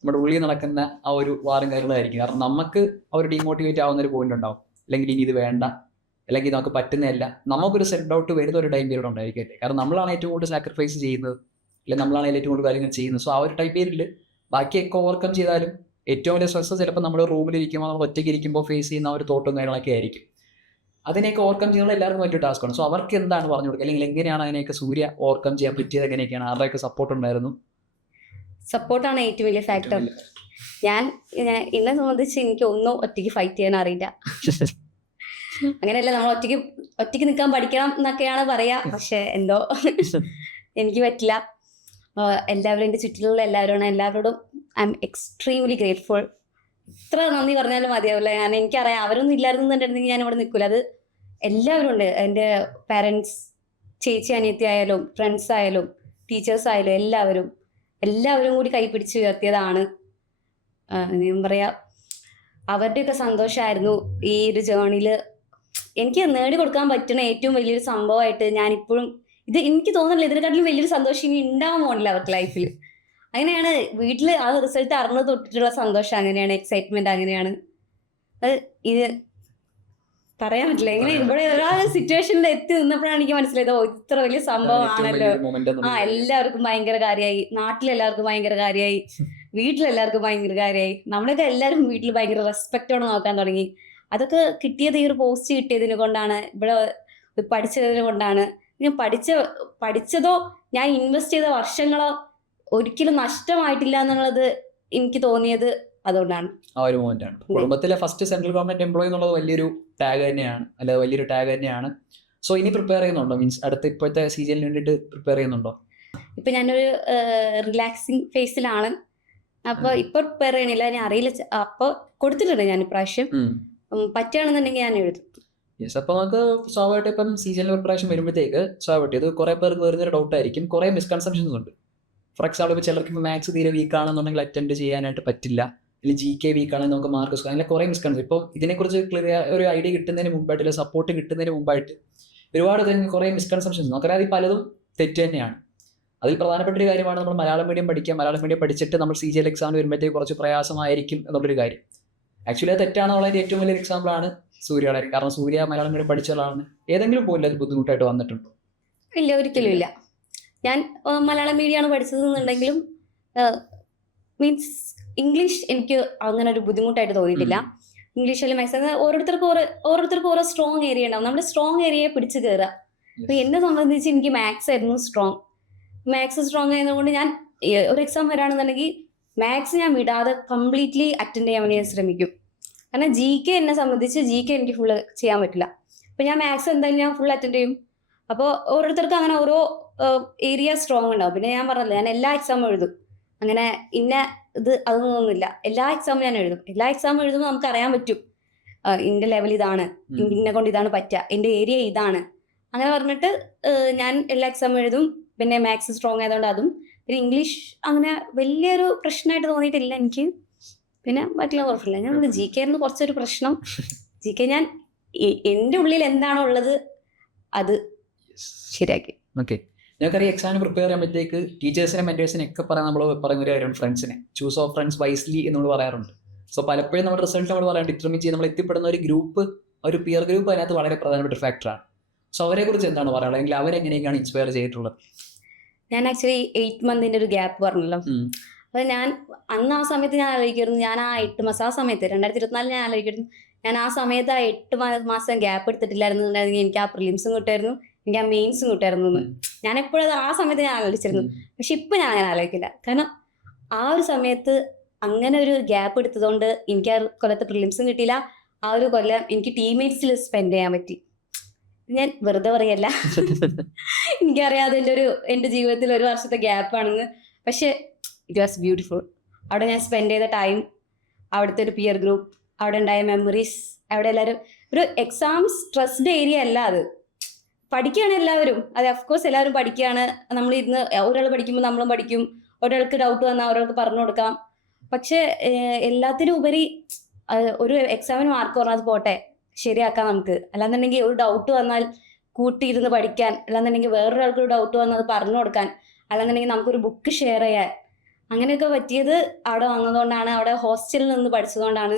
നമ്മുടെ ഉള്ളിൽ നടക്കുന്ന ആ ഒരു വാറും കാര്യങ്ങളായിരിക്കും. കാരണം നമുക്ക് ആ ഒരു ഡീമോട്ടിവേറ്റ് ആവുന്ന ഒരു പോയിന്റ് ഉണ്ടാവും, അല്ലെങ്കിൽ ഇനി ഇത് വേണ്ട, അല്ലെങ്കിൽ നമുക്ക് പറ്റുന്നതല്ല, നമുക്കൊരു സെറ്റ് ഔട്ട് വരുന്ന ഒരു ടൈം പീരീഡ് ഉണ്ടായിരിക്കട്ടെ. കാരണം നമ്മളാണ് ഏറ്റവും കൂടുതൽ സാക്രിഫൈസ് ചെയ്യുന്നത്, അല്ലെങ്കിൽ നമ്മളാണ് ഏറ്റവും കൂടുതൽ കാര്യങ്ങൾ ചെയ്യുന്നത്. സോ ആ ഒരു ടൈം പീരീഡിൽ ബാക്കിയൊക്കെ ഓവർകം ചെയ്താലും ഏറ്റവും വലിയ സ്ട്രെസ് ചിലപ്പോൾ നമ്മൾ റൂമിലിരിക്കുമ്പോൾ നമ്മൾ ഒറ്റയ്ക്ക് ഇരിക്കുമ്പോൾ ഫേസ് ചെയ്യുന്ന ഒരു തോട്ടും കാര്യങ്ങളൊക്കെ ആയിരിക്കും. അതിനെയൊക്കെ ഓവർകം ചെയ്യുന്നത് എല്ലാവർക്കും വലിയ ടാസ്ക്കാണ്. സോ അവർക്ക് എന്താണ് പറഞ്ഞു കൊടുക്കുക, അല്ലെങ്കിൽ എങ്ങനെയാണ് അതിനെയൊക്കെ സൂര്യ ഓവർകം ചെയ്യാൻ പറ്റിയത്, എങ്ങനെയൊക്കെയാണ്, ആരുടെയൊക്കെ സപ്പോർട്ട് ഉണ്ടായിരുന്നു? സപ്പോർട്ടാണ് ഏറ്റവും വലിയ ഫാക്ടർ. ഞാൻ എന്നെ സംബന്ധിച്ച് എനിക്ക് ഒന്നും ഒറ്റയ്ക്ക് ഫൈറ്റ് ചെയ്യാൻ അറിയില്ല. അങ്ങനെയല്ല, നമ്മൾ ഒറ്റയ്ക്ക് നിൽക്കാൻ പഠിക്കണം എന്നൊക്കെയാണ് പറയാ. പക്ഷെ എന്തോ എനിക്ക് പറ്റില്ല. എല്ലാവരും എൻ്റെ ചുറ്റിലുള്ള എല്ലാവരോടും ഐ എം എക്സ്ട്രീംലി ഗ്രേറ്റ്ഫുൾ. ഇത്ര നന്ദി പറഞ്ഞാലും മതിയാവില്ല. എനിക്കറിയാം അവരൊന്നും ഇല്ലായിരുന്നു എന്നുണ്ടെങ്കിൽ ഞാൻ ഇവിടെ നിൽക്കില്ല. അത് എല്ലാവരും ഉണ്ട്. എൻ്റെ പാരൻസ്, ചേച്ചി അനിയത്തി ആയാലും ഫ്രണ്ട്സ് ആയാലും ടീച്ചേഴ്സ് ആയാലും എല്ലാവരും കൂടി കൈപിടിച്ച് ഉയർത്തിയതാണ്. ഞാൻ പറയാം, അവരുടെയൊക്കെ സന്തോഷമായിരുന്നു ഈ ഒരു ജേണിയിൽ എനിക്ക് നേടിക്കൊടുക്കാൻ പറ്റുന്ന ഏറ്റവും വലിയൊരു സംഭവമായിട്ട് ഞാനിപ്പോഴും ഇത് എനിക്ക് തോന്നുന്നില്ല ഇതിനെക്കാട്ടിലും വലിയൊരു സന്തോഷം ഇനി ഉണ്ടാവാൻ പോണില്ല അവർക്ക് ലൈഫിൽ. അങ്ങനെയാണ് വീട്ടിൽ ആ റിസൾട്ട് അറിഞ്ഞു തൊട്ടിട്ടുള്ള സന്തോഷം അങ്ങനെയാണ്, എക്സൈറ്റ്മെന്റ് അങ്ങനെയാണ്. അത് ഇത് പറയാൻ പറ്റില്ല. എങ്ങനെ ഇവിടെ ഒരാൾ സിറ്റുവേഷനിൽ എത്തി നിന്നപ്പോഴാണ് എനിക്ക് മനസ്സിലായത് ഓ ഇത്ര വലിയ സംഭവമാണല്ലോ. എല്ലാവർക്കും ഭയങ്കര കാര്യമായി, നാട്ടിലെല്ലാവർക്കും ഭയങ്കര കാര്യമായി, വീട്ടിലെല്ലാവർക്കും ഭയങ്കര കാര്യമായി. നമ്മളൊക്കെ എല്ലാവരും വീട്ടിൽ ഭയങ്കര റെസ്പെക്റ്റോടെ നോക്കാൻ തുടങ്ങി. അതൊക്കെ കിട്ടിയത് ഈ ഒരു പോസ്റ്റ് കിട്ടിയതിനെ കൊണ്ടാണ്, ഇവിടെ പഠിച്ചതിനെ കൊണ്ടാണ്. ഞാൻ പഠിച്ചതോ ഞാൻ ഇൻവെസ്റ്റ് ചെയ്ത വർഷങ്ങളോ ഒരിക്കലും നഷ്ടമായിട്ടില്ല എന്നുള്ളത് എനിക്ക് തോന്നിയത് അതുകൊണ്ടാണ്. ആ ഒരു മൊമെന്റ് ആണ്. കുടുംബത്തിലെ ഫസ്റ്റ് സെൻട്രൽ ഗവൺമെന്റ് എംപ്ലോയി എന്നുള്ളത് വലിയൊരു ടാഗ് തന്നെയാണ്, അല്ലെ വലിയൊരു ടാഗ് തന്നെയാണ്. സോ ഇനി പ്രിപ്പയർ ചെയ്യുന്നുണ്ടോ? മീൻസ് അടുത്ത ഇപ്പോഴത്തെ സീസണിന് വേണ്ടിയിട്ട് പ്രിപ്പയർ ചെയ്യുന്നുണ്ടോ? ഇപ്പൊ ഞാനൊരു റിലാക്സിങ് ഫേസിലാണ്. അപ്പൊ ഇപ്പൊ പ്രിപ്പയർ ചെയ്യണില്ല, ഞാൻ അറിയില്ല. അപ്പൊ കൊടുത്തിട്ടുണ്ട് ഞാൻ ഇപ്രാവശ്യം. പറ്റുകയാണെന്നുണ്ടെങ്കിൽ ഞാൻ എഴുതും. യെസ്. അപ്പോൾ നമുക്ക് സ്വാഭാവികമായിട്ട് ഇപ്പം സീസണിൽ പ്രിപ്പറേഷൻ വരുമ്പോഴത്തേക്ക് സ്വാഭാവികമായിട്ട് ഇത് കുറേ പേർക്ക് വരുന്നൊരു ഡൗട്ടായിരിക്കും, കുറേ മിസ്കൺസെപ്ഷൻസ് ഉണ്ട്. ഫോർ എക്സാമ്പിൾ ഇപ്പോൾ ചിലർക്ക് ഇപ്പോൾ മാത്സ് തീരെ വീക്കാണെന്നുണ്ടെങ്കിൽ അറ്റൻഡ് ചെയ്യാനായിട്ട് പറ്റില്ല, അല്ലെങ്കിൽ GK വീക്കാണെങ്കിൽ നമുക്ക് മാർക്ക് സ്കോർ, അങ്ങനെ കുറേ മിസ്കൺസെപ്ഷൻ. ഇപ്പോൾ ഇതിനെക്കുറിച്ച് ക്ലിയർ ഒരു ഐഡിയ കിട്ടുന്നതിന് മുമ്പായിട്ട്, അല്ലെങ്കിൽ സപ്പോർട്ട് കിട്ടുന്നതിന് മുമ്പായിട്ട് ഒരുപാട് കുറേ മിസ്കൺസെപ്ഷൻസ് നോക്കാം. അതിൽ പലതും തെറ്റ് തന്നെയാണ്. അതിൽ പ്രധാനപ്പെട്ട ഒരു കാര്യമാണ് നമ്മൾ മലയാളം മീഡിയം പഠിക്കുക. മലയാളം മീഡിയം പഠിച്ചിട്ട് നമ്മൾ CGL എക്സാമിന് വരുമ്പോഴത്തേക്ക് കുറച്ച് പ്രയാസമായിരിക്കും എന്നുള്ളൊരു കാര്യം. ആക്ച്വലി അത് തെറ്റാണെന്നുള്ളതിൻ്റെ ഏറ്റവും വലിയൊരു എക്സാമ്പിളാണ് സൂര്യയുടെ. കാരണം സൂര്യ മലയാളം മീഡിയം പഠിച്ചതാണ്. ഏതെങ്കിലും പോലും അത് ബുദ്ധിമുട്ടായിട്ട് വന്നിട്ടുണ്ടോ? ഇല്ല, ഒരിക്കലും ഇല്ല. ഞാൻ മലയാളം മീഡിയമാണ് പഠിച്ചതെന്നുണ്ടെങ്കിലും മീൻസ് ഇംഗ്ലീഷ് എനിക്ക് അങ്ങനെ ഒരു ബുദ്ധിമുട്ടായിട്ട് തോന്നിയിട്ടില്ല. ഇംഗ്ലീഷിൽ മാത്സ് ഓരോരുത്തർക്കും ഓരോ സ്ട്രോങ് ഏരിയ ഉണ്ടാവും. നമ്മുടെ സ്ട്രോങ് ഏരിയയെ പിടിച്ച് കയറുക. അപ്പൊ എന്നെ സംബന്ധിച്ച് എനിക്ക് മാത്സ് ആയിരുന്നു സ്ട്രോങ്. മാത്സ് സ്ട്രോങ് ആയതുകൊണ്ട് ഞാൻ ഒരു എക്സാം വരാണെന്നുണ്ടെങ്കിൽ മാത്സ് ഞാൻ വിടാതെ കംപ്ലീറ്റ്ലി അറ്റൻഡ് ചെയ്യാൻ വേണ്ടി ഞാൻ ശ്രമിക്കും. കാരണം GK എന്നെ സംബന്ധിച്ച് GK എനിക്ക് ഫുള്ള് ചെയ്യാൻ പറ്റില്ല. അപ്പൊ ഞാൻ മാത്സ് എന്തായാലും ഞാൻ ഫുൾ അറ്റൻഡ് ചെയ്യും. അപ്പോൾ ഓരോരുത്തർക്കും അങ്ങനെ ഓരോ ഏരിയ സ്ട്രോങ് ഉണ്ടാവും. പിന്നെ ഞാൻ പറഞ്ഞില്ല, ഞാൻ എല്ലാ എക്സാമും എഴുതും. അങ്ങനെ ഇന്ന ഇത് അതൊന്നുമില്ല, എല്ലാ എക്സാമും ഞാൻ എഴുതും. എല്ലാ എക്സാമും എഴുതുമ്പോൾ നമുക്ക് അറിയാൻ പറ്റും എൻ്റെ ലെവൽ ഇതാണ്, എന്നെ കൊണ്ട് ഇതാണ് പറ്റുക, എൻ്റെ ഏരിയ ഇതാണ്. അങ്ങനെ പറഞ്ഞിട്ട് ഞാൻ എല്ലാ എക്സാമും എഴുതും. പിന്നെ മാത്സ് സ്ട്രോങ് ആയതുകൊണ്ട് അതും. പിന്നെ ഇംഗ്ലീഷ് അങ്ങനെ വലിയൊരു പ്രശ്നമായിട്ട് തോന്നിയിട്ടില്ല എനിക്ക്. പിന്നെ മറ്റുള്ള കുഴപ്പമില്ല. ഞാൻ GK ആയിരുന്നു കുറച്ചൊരു പ്രശ്നം. GK ഞാൻ എൻ്റെ ഉള്ളിൽ എന്താണോ ഉള്ളത് അത് ശരിയാക്കി. ഓക്കെ. ഞങ്ങൾക്കറിയാം എക്സാമിന് പ്രിപ്പയർ ചെയ്യുമ്പോഴത്തേക്ക് ടീച്ചേഴ്സിനെ മെന്റേഴ്സിനെ ഒക്കെ നമ്മൾ പറയുന്ന ഒരു കാര്യമാണ് ഫ്രണ്ട്സിനെ ചൂസ് ഓഫ് ഫ്രണ്ട്സ് വൈസ്ലി എന്ന് നമ്മൾ പറയാറുണ്ട്. സോ പലപ്പോഴും നമ്മുടെ റിസൾട്ട് നമ്മൾ പറയാൻ ഡിറ്റർമിൻ ചെയ്ത് നമ്മൾ എത്തിപ്പെടുന്ന ഒരു ഗ്രൂപ്പ്, ഒരു പിയർ ഗ്രൂപ്പ് അതിനകത്ത് വളരെ പ്രധാനപ്പെട്ട ഒരു ഫാക്ടറാണ്. സോ അവരെ കുറിച്ച് എന്താണ് പറയാനുള്ളത്, അല്ലെങ്കിൽ അവരെങ്ങനെയൊക്കെയാണ് ഇൻസ്പയർ ചെയ്തിട്ടുള്ളത്? ഞാൻ ആക്ച്വലി 8 മന്തിന്റെ ഒരു ഗ്യാപ്പ് പറഞ്ഞല്ലോ. അപ്പൊ ഞാൻ അന്ന് ആ സമയത്ത് ഞാൻ ആലോചിക്കായിരുന്നു, ഞാൻ ആ 8 മാസം ആ സമയത്ത് 2024 ഞാൻ ആലോചിക്കായിരുന്നു, ഞാൻ ആ സമയത്ത് ആ 8 മാസം ഗ്യാപ്പ് എടുത്തിട്ടില്ലായിരുന്നുണ്ടെങ്കിൽ എനിക്ക് ആ പ്രിലിംസും കിട്ടായിരുന്നു, എനിക്ക് ആ മെയിൻസും കിട്ടായിരുന്നു എന്ന് ഞാൻ എപ്പോഴും ആ സമയത്ത് ഞാൻ ആലോചിച്ചിരുന്നു. പക്ഷെ ഇപ്പൊ ഞാൻ അങ്ങനെ ആലോചിക്കില്ല. കാരണം ആ ഒരു സമയത്ത് അങ്ങനെ ഒരു ഗ്യാപ്പ് എടുത്തതുകൊണ്ട് എനിക്ക് ആ കൊല്ലത്തെ പ്രിലിംസും കിട്ടിയില്ല. ആ ഒരു കൊല്ലം എനിക്ക് ടീംമേറ്റ്സിൽ സ്പെൻഡ് ചെയ്യാൻ പറ്റി. ഞാൻ വെറുതെ പറയല്ല, എനിക്കറിയാതെ എൻ്റെ ജീവിതത്തിൽ ഒരു വർഷത്തെ ഗ്യാപ്പാണെന്ന്. പക്ഷെ ഇറ്റ് വാസ് ബ്യൂട്ടിഫുൾ. അവിടെ ഞാൻ സ്പെൻഡ് ചെയ്ത ടൈം, അവിടുത്തെ ഒരു പിയർ ഗ്രൂപ്പ്, അവിടെ ഉണ്ടായ മെമ്മറീസ്, അവിടെ എല്ലാവരും ഒരു എക്സാം സ്ട്രെസ്ഡ് ഏരിയ അല്ല അത്. പഠിക്കുകയാണ് എല്ലാവരും, അത് അഫ്കോഴ്സ് എല്ലാവരും പഠിക്കുകയാണ്. നമ്മൾ ഇരുന്ന് ഒരാൾ പഠിക്കുമ്പോൾ നമ്മളും പഠിക്കും, ഒരാൾക്ക് ഡൗട്ട് വന്നാൽ ഒരാൾക്ക് പറഞ്ഞു കൊടുക്കാം. പക്ഷെ എല്ലാത്തിനും ഉപരി ഒരു എക്സാമിന് മാർക്ക് പറഞ്ഞാൽ അത് പോട്ടെ, ശരിയാക്കാം നമുക്ക്. അല്ലാന്നുണ്ടെങ്കിൽ ഒരു ഡൗട്ട് വന്നാൽ കൂട്ടിയിരുന്ന് പഠിക്കാൻ, അല്ലാന്നുണ്ടെങ്കിൽ വേറൊരാൾക്ക് ഒരു ഡൗട്ട് വന്നാൽ അത് പറഞ്ഞു കൊടുക്കാൻ, അല്ലാന്നുണ്ടെങ്കിൽ നമുക്കൊരു ബുക്ക് ഷെയർ ചെയ്യാൻ, അങ്ങനെയൊക്കെ പറ്റിയത് അവിടെ വന്നതുകൊണ്ടാണ്. അവിടെ ഹോസ്റ്റലിൽ നിന്ന് പഠിച്ചതുകൊണ്ടാണ്.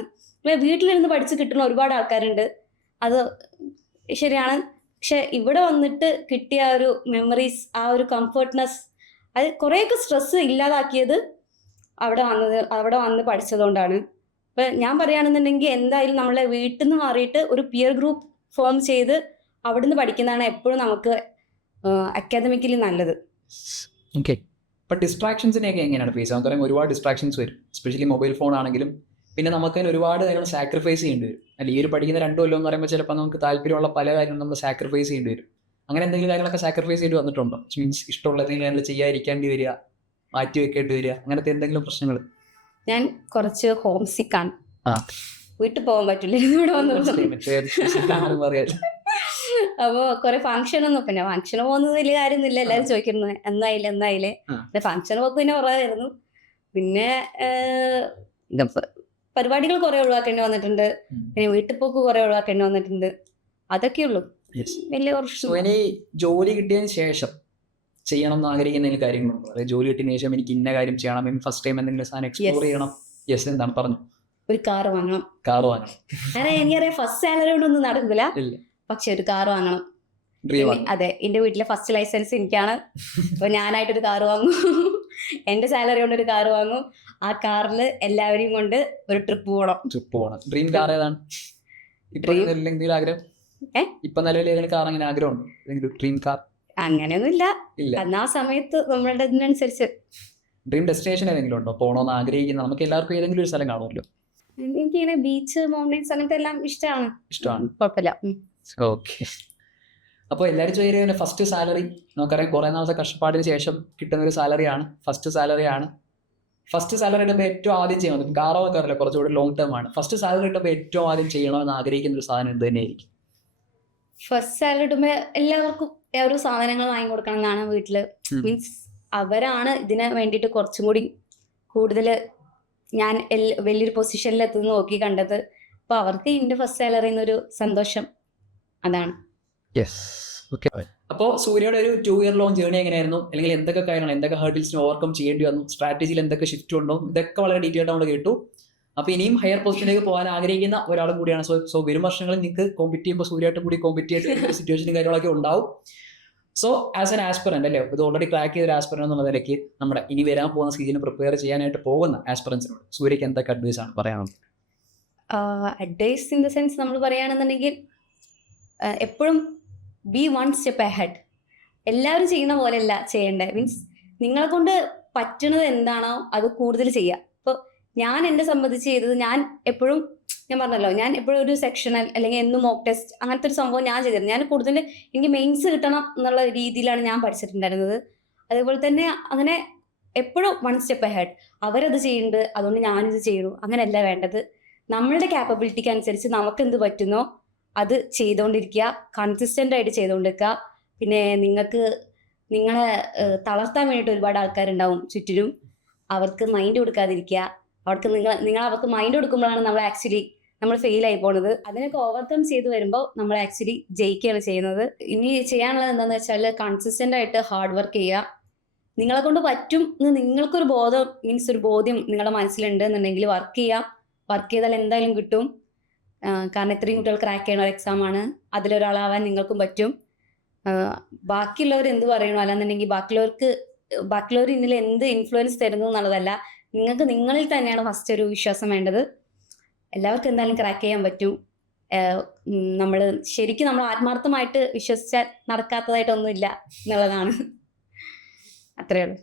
വീട്ടിലിരുന്ന് പഠിച്ച് കിട്ടുന്ന ഒരുപാട് ആൾക്കാരുണ്ട്, അത് ശരിയാണ്. പക്ഷെ ഇവിടെ വന്നിട്ട് കിട്ടിയ ആ ഒരു മെമ്മറീസ്, ആ ഒരു കംഫർട്ട്നെസ്, അത് കുറേയൊക്കെ സ്ട്രെസ് ഇല്ലാതാക്കിയത് അവിടെ വന്ന് പഠിച്ചതുകൊണ്ടാണ്. അപ്പൊ ഞാൻ പറയുകയാണെന്നുണ്ടെങ്കിൽ എന്തായാലും നമ്മളെ വീട്ടിൽ നിന്ന് മാറിയിട്ട് ഒരു പിയർ ഗ്രൂപ്പ് ഫോം ചെയ്ത് അവിടുന്ന് പഠിക്കുന്നതാണ് എപ്പോഴും നമുക്ക് അക്കാദമിക്കലി നല്ലത്. ഓക്കെ. ഇപ്പം ഡിസ്ട്രാക്ഷൻസിനെയൊക്കെ എങ്ങനെയാണ് ഫേസ്? നമുക്കറിയാം ഒരുപാട് ഡിസ്ട്രാക്ഷൻസ് വരും, എസ്പെഷ്യലി മൊബൈൽ ഫോൺ ആണെങ്കിലും. പിന്നെ നമുക്കതിന് ഒരുപാട് കാര്യങ്ങൾ സാക്രിഫൈസ് ചെയ്യേണ്ടി വരും. അല്ലെങ്കിൽ ഈ ഒരു പഠിക്കുന്ന 2 കൊല്ലം എന്ന് പറയുമ്പോൾ ചിലപ്പോൾ നമുക്ക് താല്പര്യമുള്ള പല കാര്യങ്ങളും നമ്മൾ സാക്രിഫൈസ് ചെയ്യേണ്ടി വരും. അങ്ങനെ എന്തെങ്കിലും കാര്യങ്ങളൊക്കെ സാക്രിഫൈസ് ചെയ്ത് വന്നിട്ടുണ്ടോ? മീൻസ് ഇഷ്ടമുള്ള എന്തെങ്കിലും ചെയ്യാതിരിക്കേണ്ടി വരിക, മാറ്റി വെക്കേണ്ടി വരിക, അങ്ങനത്തെ എന്തെങ്കിലും പ്രശ്നങ്ങൾ? ഞാൻ കുറച്ച് ഹോം സിക്കാണ്, വീട്ടിൽ പോകാൻ പറ്റില്ല, ഇവിടെ വന്നു. അപ്പൊ കുറെ ഫംഗ്ഷനൊന്നും, പിന്നെ ഫംഗ്ഷന് പോകുന്നത് വലിയ കാര്യമൊന്നുമില്ല, എല്ലാവരും ചോദിക്കുന്നത് എന്നായില്ലേ. ഫംഗ്ഷന് പോക്ക് പിന്നെ കുറവായിരുന്നു. പിന്നെ പരിപാടികൾ കുറെ ഒഴിവാക്കേണ്ടി വന്നിട്ടുണ്ട്, പിന്നെ വീട്ടിൽ പോക്ക് കുറെ ഒഴിവാക്കേണ്ടി വന്നിട്ടുണ്ട്. അതൊക്കെയുള്ളൂ, Yes. വലിയ സോ പ്രശ്നം. ഇനി ജോലി കിട്ടിയതിന് ശേഷം ചെയ്യണം എന്ന് ആഗ്രഹിക്കുന്ന എന്തെങ്കിലും കാര്യങ്ങളുണ്ടോ? അതായത് ജോലി കിട്ടിയതിന് ശേഷം എനിക്ക് ഇന്ന കാര്യം ചെയ്യണം, ഫസ്റ്റ് ടൈം എന്തെങ്കിലും സാധനം എക്സ്പ്ലോർ ചെയ്യണം. യെസ്, എന്താണ് പറഞ്ഞു? ഒരു കാർ വാങ്ങണം. കാർ വാങ്ങണം. അങ്ങനെ എനിക്കറിയാം ഫസ്റ്റ് സാലറി കൊണ്ടൊന്നും നടക്കില്ല, ഇല്ല, പക്ഷെ ഒരു കാർ വാങ്ങണം. ഡ്രീം ആണ്. അതെ, എന്റെ വീട്ടിലെ ഫസ്റ്റ് ലൈസൻസ് എനിക്കാണ്. അപ്പൊ ഞാനായിട്ടൊരു കാർ വാങ്ങും. എന്റെ സാലറി കൊണ്ട് ഒരു കാർ വാങ്ങും. ആ കാറിൽ എല്ലാവരെയും കൊണ്ട് ഒരു ട്രിപ്പ് പോകണം. ട്രിപ്പ് പോകണം. ഡ്രീം കാർ ഏതാണ്? ഇപ്പൊ എന്തെങ്കിലും ആഗ്രഹം? ഇപ്പൊ നിലവിൽ ഏതെങ്കിലും കാർ അങ്ങനെ ആഗ്രഹമുണ്ടോ? ഏതെങ്കിലും ഡ്രീം കാർ? അങ്ങനെയൊന്നും ഇല്ല, ഇല്ല. എന്നാ സമയത്ത് നമ്മളുടെ ഇതിനനുസരിച്ച്. ഡ്രീം ഡെസ്റ്റിനേഷൻ ഏതെങ്കിലും ഉണ്ടോ? പോകണമെന്ന് ആഗ്രഹിക്കുന്ന നമുക്ക് എല്ലാവർക്കും ഏതെങ്കിലും ഒരു സ്ഥലം കാണുമല്ലോ. എനിക്കിങ്ങനെ ബീച്ച്, മൗണ്ടൻസ് അങ്ങനത്തെ എല്ലാം ഇഷ്ടമാണ്. കുഴപ്പമില്ല. ഓക്കെ. അപ്പോൾ എല്ലാവരും ചോദിക്കുന്നത് ഫസ്റ്റ് സാലറി നമുക്കറിയാം, കുറേ നാളത്തെ കഷ്ടപ്പാടിന് ശേഷം കിട്ടുന്ന ഒരു സാലറിയാണ് ഫസ്റ്റ് സാലറിയാണ്. ഫസ്റ്റ് സാലറി കിട്ടുമ്പോൾ ഏറ്റവും ആദ്യം ചെയ്യണം, കാറോ ഒക്കെ അറിയില്ല, കുറച്ചുകൂടി ലോങ് ടേം ആണ്. ഫസ്റ്റ് സാലറി കിട്ടുമ്പോൾ ഏറ്റവും ആദ്യം ചെയ്യണമെന്ന് ആഗ്രഹിക്കുന്ന ഒരു സാധനം എന്ത് തന്നെയായിരിക്കും? ഫസ്റ്റ് സാലറി ഇടുമ്പോ എല്ലാവർക്കും ഓരോ സാധനങ്ങൾ വാങ്ങിക്കൊടുക്കണം എന്നാണ് വീട്ടില്. മീൻസ് അവരാണ് ഇതിന് വേണ്ടിയിട്ട് കുറച്ചും കൂടി കൂടുതൽ ഞാൻ വലിയൊരു പൊസിഷനിൽ എത്തുന്ന നോക്കി കണ്ടത്. അപ്പൊ അവർക്ക് ഇതിന്റെ ഫസ്റ്റ് സാലറി എന്നൊരു സന്തോഷം അതാണ്. അപ്പോൾ സൂര്യയുടെ ഒരു 2 year ലോങ് ജേർണി എങ്ങനെയായിരുന്നു, അല്ലെങ്കിൽ എന്തൊക്കെ കാര്യങ്ങൾ, എന്തൊക്കെ ഹേർഡിൽസിന് ഓവർകം ചെയ്യേണ്ടി വന്നു, സ്ട്രാറ്റജിയിൽ എന്തൊക്കെ ഷിഫ്റ്റ് ഉണ്ടോ, ഇതൊക്കെ വളരെ ഡീറ്റെയിൽ ആയിട്ട് നമ്മൾ കേട്ടു. അപ്പോൾ ഇനിയും ഹയർ പൊസിഷനിലേക്ക് പോകാൻ ആഗ്രഹിക്കുന്ന ഒരാളും കൂടിയാണ്. സോ വരും വർഷങ്ങളിൽ നിങ്ങൾക്ക് കോമ്പറ്റ് ചെയ്യുമ്പോൾ സൂര്യയായിട്ട് കൂടി കോമ്പറ്റ് ചെയ്യുന്ന സിറ്റുവേഷനും കാര്യങ്ങളൊക്കെ ഉണ്ടാവും. സോ ആസ് എൻ ആസ്പിറന്റ് അല്ലേ, ഇത് ഓൾറെഡി ക്രാക്ക് ചെയ്ത ഒരു ആസ്പിറന്റ് എന്നുള്ള നിലയ്ക്ക് നമ്മുടെ ഇനി വരാൻ പോകുന്ന സീസണിന് പ്രിപ്പയർ ചെയ്യാനായിട്ട് പോകുന്ന ആസ്പിറൻസിനോട് സൂര്യക്ക് എന്തൊക്കെ അഡ്വൈസ് ആണ് പറയാനുള്ളത്? അഡ്വൈസ് ഇൻ ദ സെൻസ് നമ്മൾ പറയുകയാണെന്നുണ്ടെങ്കിൽ എപ്പോഴും ബി 1 step ahead. എല്ലാവരും ചെയ്യുന്ന പോലെയല്ല ചെയ്യേണ്ടത്. മീൻസ് നിങ്ങളെ കൊണ്ട് പറ്റുന്നത് എന്താണോ അത് കൂടുതൽ ചെയ്യുക. ഇപ്പോൾ ഞാൻ എന്നെ സംബന്ധിച്ച് ചെയ്തത്, ഞാൻ എപ്പോഴും ഞാൻ പറഞ്ഞല്ലോ, ഞാൻ എപ്പോഴും ഒരു സെക്ഷണൽ അല്ലെങ്കിൽ എന്നും മോക്ക് ടെസ്റ്റ് അങ്ങനത്തെ ഒരു സംഭവം ഞാൻ ചെയ്തിരുന്നു. ഞാൻ കൂടുതൽ എനിക്ക് മെയിൻസ് കിട്ടണം എന്നുള്ള രീതിയിലാണ് ഞാൻ പഠിച്ചിട്ടുണ്ടായിരുന്നത്. അതേപോലെ തന്നെ അങ്ങനെ എപ്പോഴും 1 step ahead. അവരത് ചെയ്യുന്നുണ്ട്, അതുകൊണ്ട് ഞാനിത് ചെയ്യുന്നു, അങ്ങനെയല്ല വേണ്ടത്. നമ്മളുടെ ക്യാപ്പബിലിറ്റിക്ക് അനുസരിച്ച് നമുക്ക് എന്ത് പറ്റുന്നോ അത് ചെയ്തുകൊണ്ടിരിക്കുക, കൺസിസ്റ്റൻ്റ് ആയിട്ട് ചെയ്തുകൊണ്ടിരിക്കുക. പിന്നെ നിങ്ങളെ തളർത്താൻ വേണ്ടിയിട്ട് ഒരുപാട് ആൾക്കാരുണ്ടാവും ചുറ്റിനും. അവർക്ക് മൈൻഡ് കൊടുക്കാതിരിക്കുക. നിങ്ങൾ അവർക്ക് മൈൻഡ് കൊടുക്കുമ്പോഴാണ് നമ്മൾ ഫെയിൽ ആയി പോണത്. അതിനൊക്കെ ഓവർകം ചെയ്ത് വരുമ്പോൾ നമ്മൾ ആക്ച്വലി ജയിക്കുകയാണ് ചെയ്യുന്നത്. ഇനി ചെയ്യാനുള്ളത് എന്താണെന്ന് വെച്ചാൽ കൺസിസ്റ്റൻ്റ് ആയിട്ട് ഹാർഡ് വർക്ക് ചെയ്യുക. നിങ്ങളെ കൊണ്ട് പറ്റും എന്ന് നിങ്ങൾക്കൊരു ബോധം, മീൻസ് ഒരു ബോധ്യം നിങ്ങളുടെ മനസ്സിലുണ്ട് എന്നുണ്ടെങ്കിൽ വർക്ക് ചെയ്യുക. വർക്ക് ചെയ്താൽ എന്തായാലും കിട്ടും. കാരണം ഇത്രയും കുട്ടികൾ ക്രാക്ക് ചെയ്യുന്ന ഒരു എക്സാമാണ്. അതിലൊരാളാവാൻ നിങ്ങൾക്കും പറ്റും. ബാക്കിയുള്ളവർ എന്ത് പറയണോ, അല്ലാന്നുണ്ടെങ്കിൽ ബാക്കിയുള്ളവർ ഇന്നലെ എന്ത് ഇൻഫ്ലുവൻസ് തരുന്നു എന്നുള്ളതല്ല, നിങ്ങൾക്ക് നിങ്ങളിൽ തന്നെയാണ് ഫസ്റ്റ് ഒരു വിശ്വാസം വേണ്ടത്. എല്ലാവർക്കും എന്തായാലും ക്രാക്ക് ചെയ്യാൻ പറ്റും. ശരിക്കും നമ്മൾ ആത്മാർത്ഥമായിട്ട് വിശ്വസിച്ചാൽ നടക്കാത്തതായിട്ടൊന്നുമില്ല എന്നുള്ളതാണ്. അത്രയേ ഉള്ളൂ.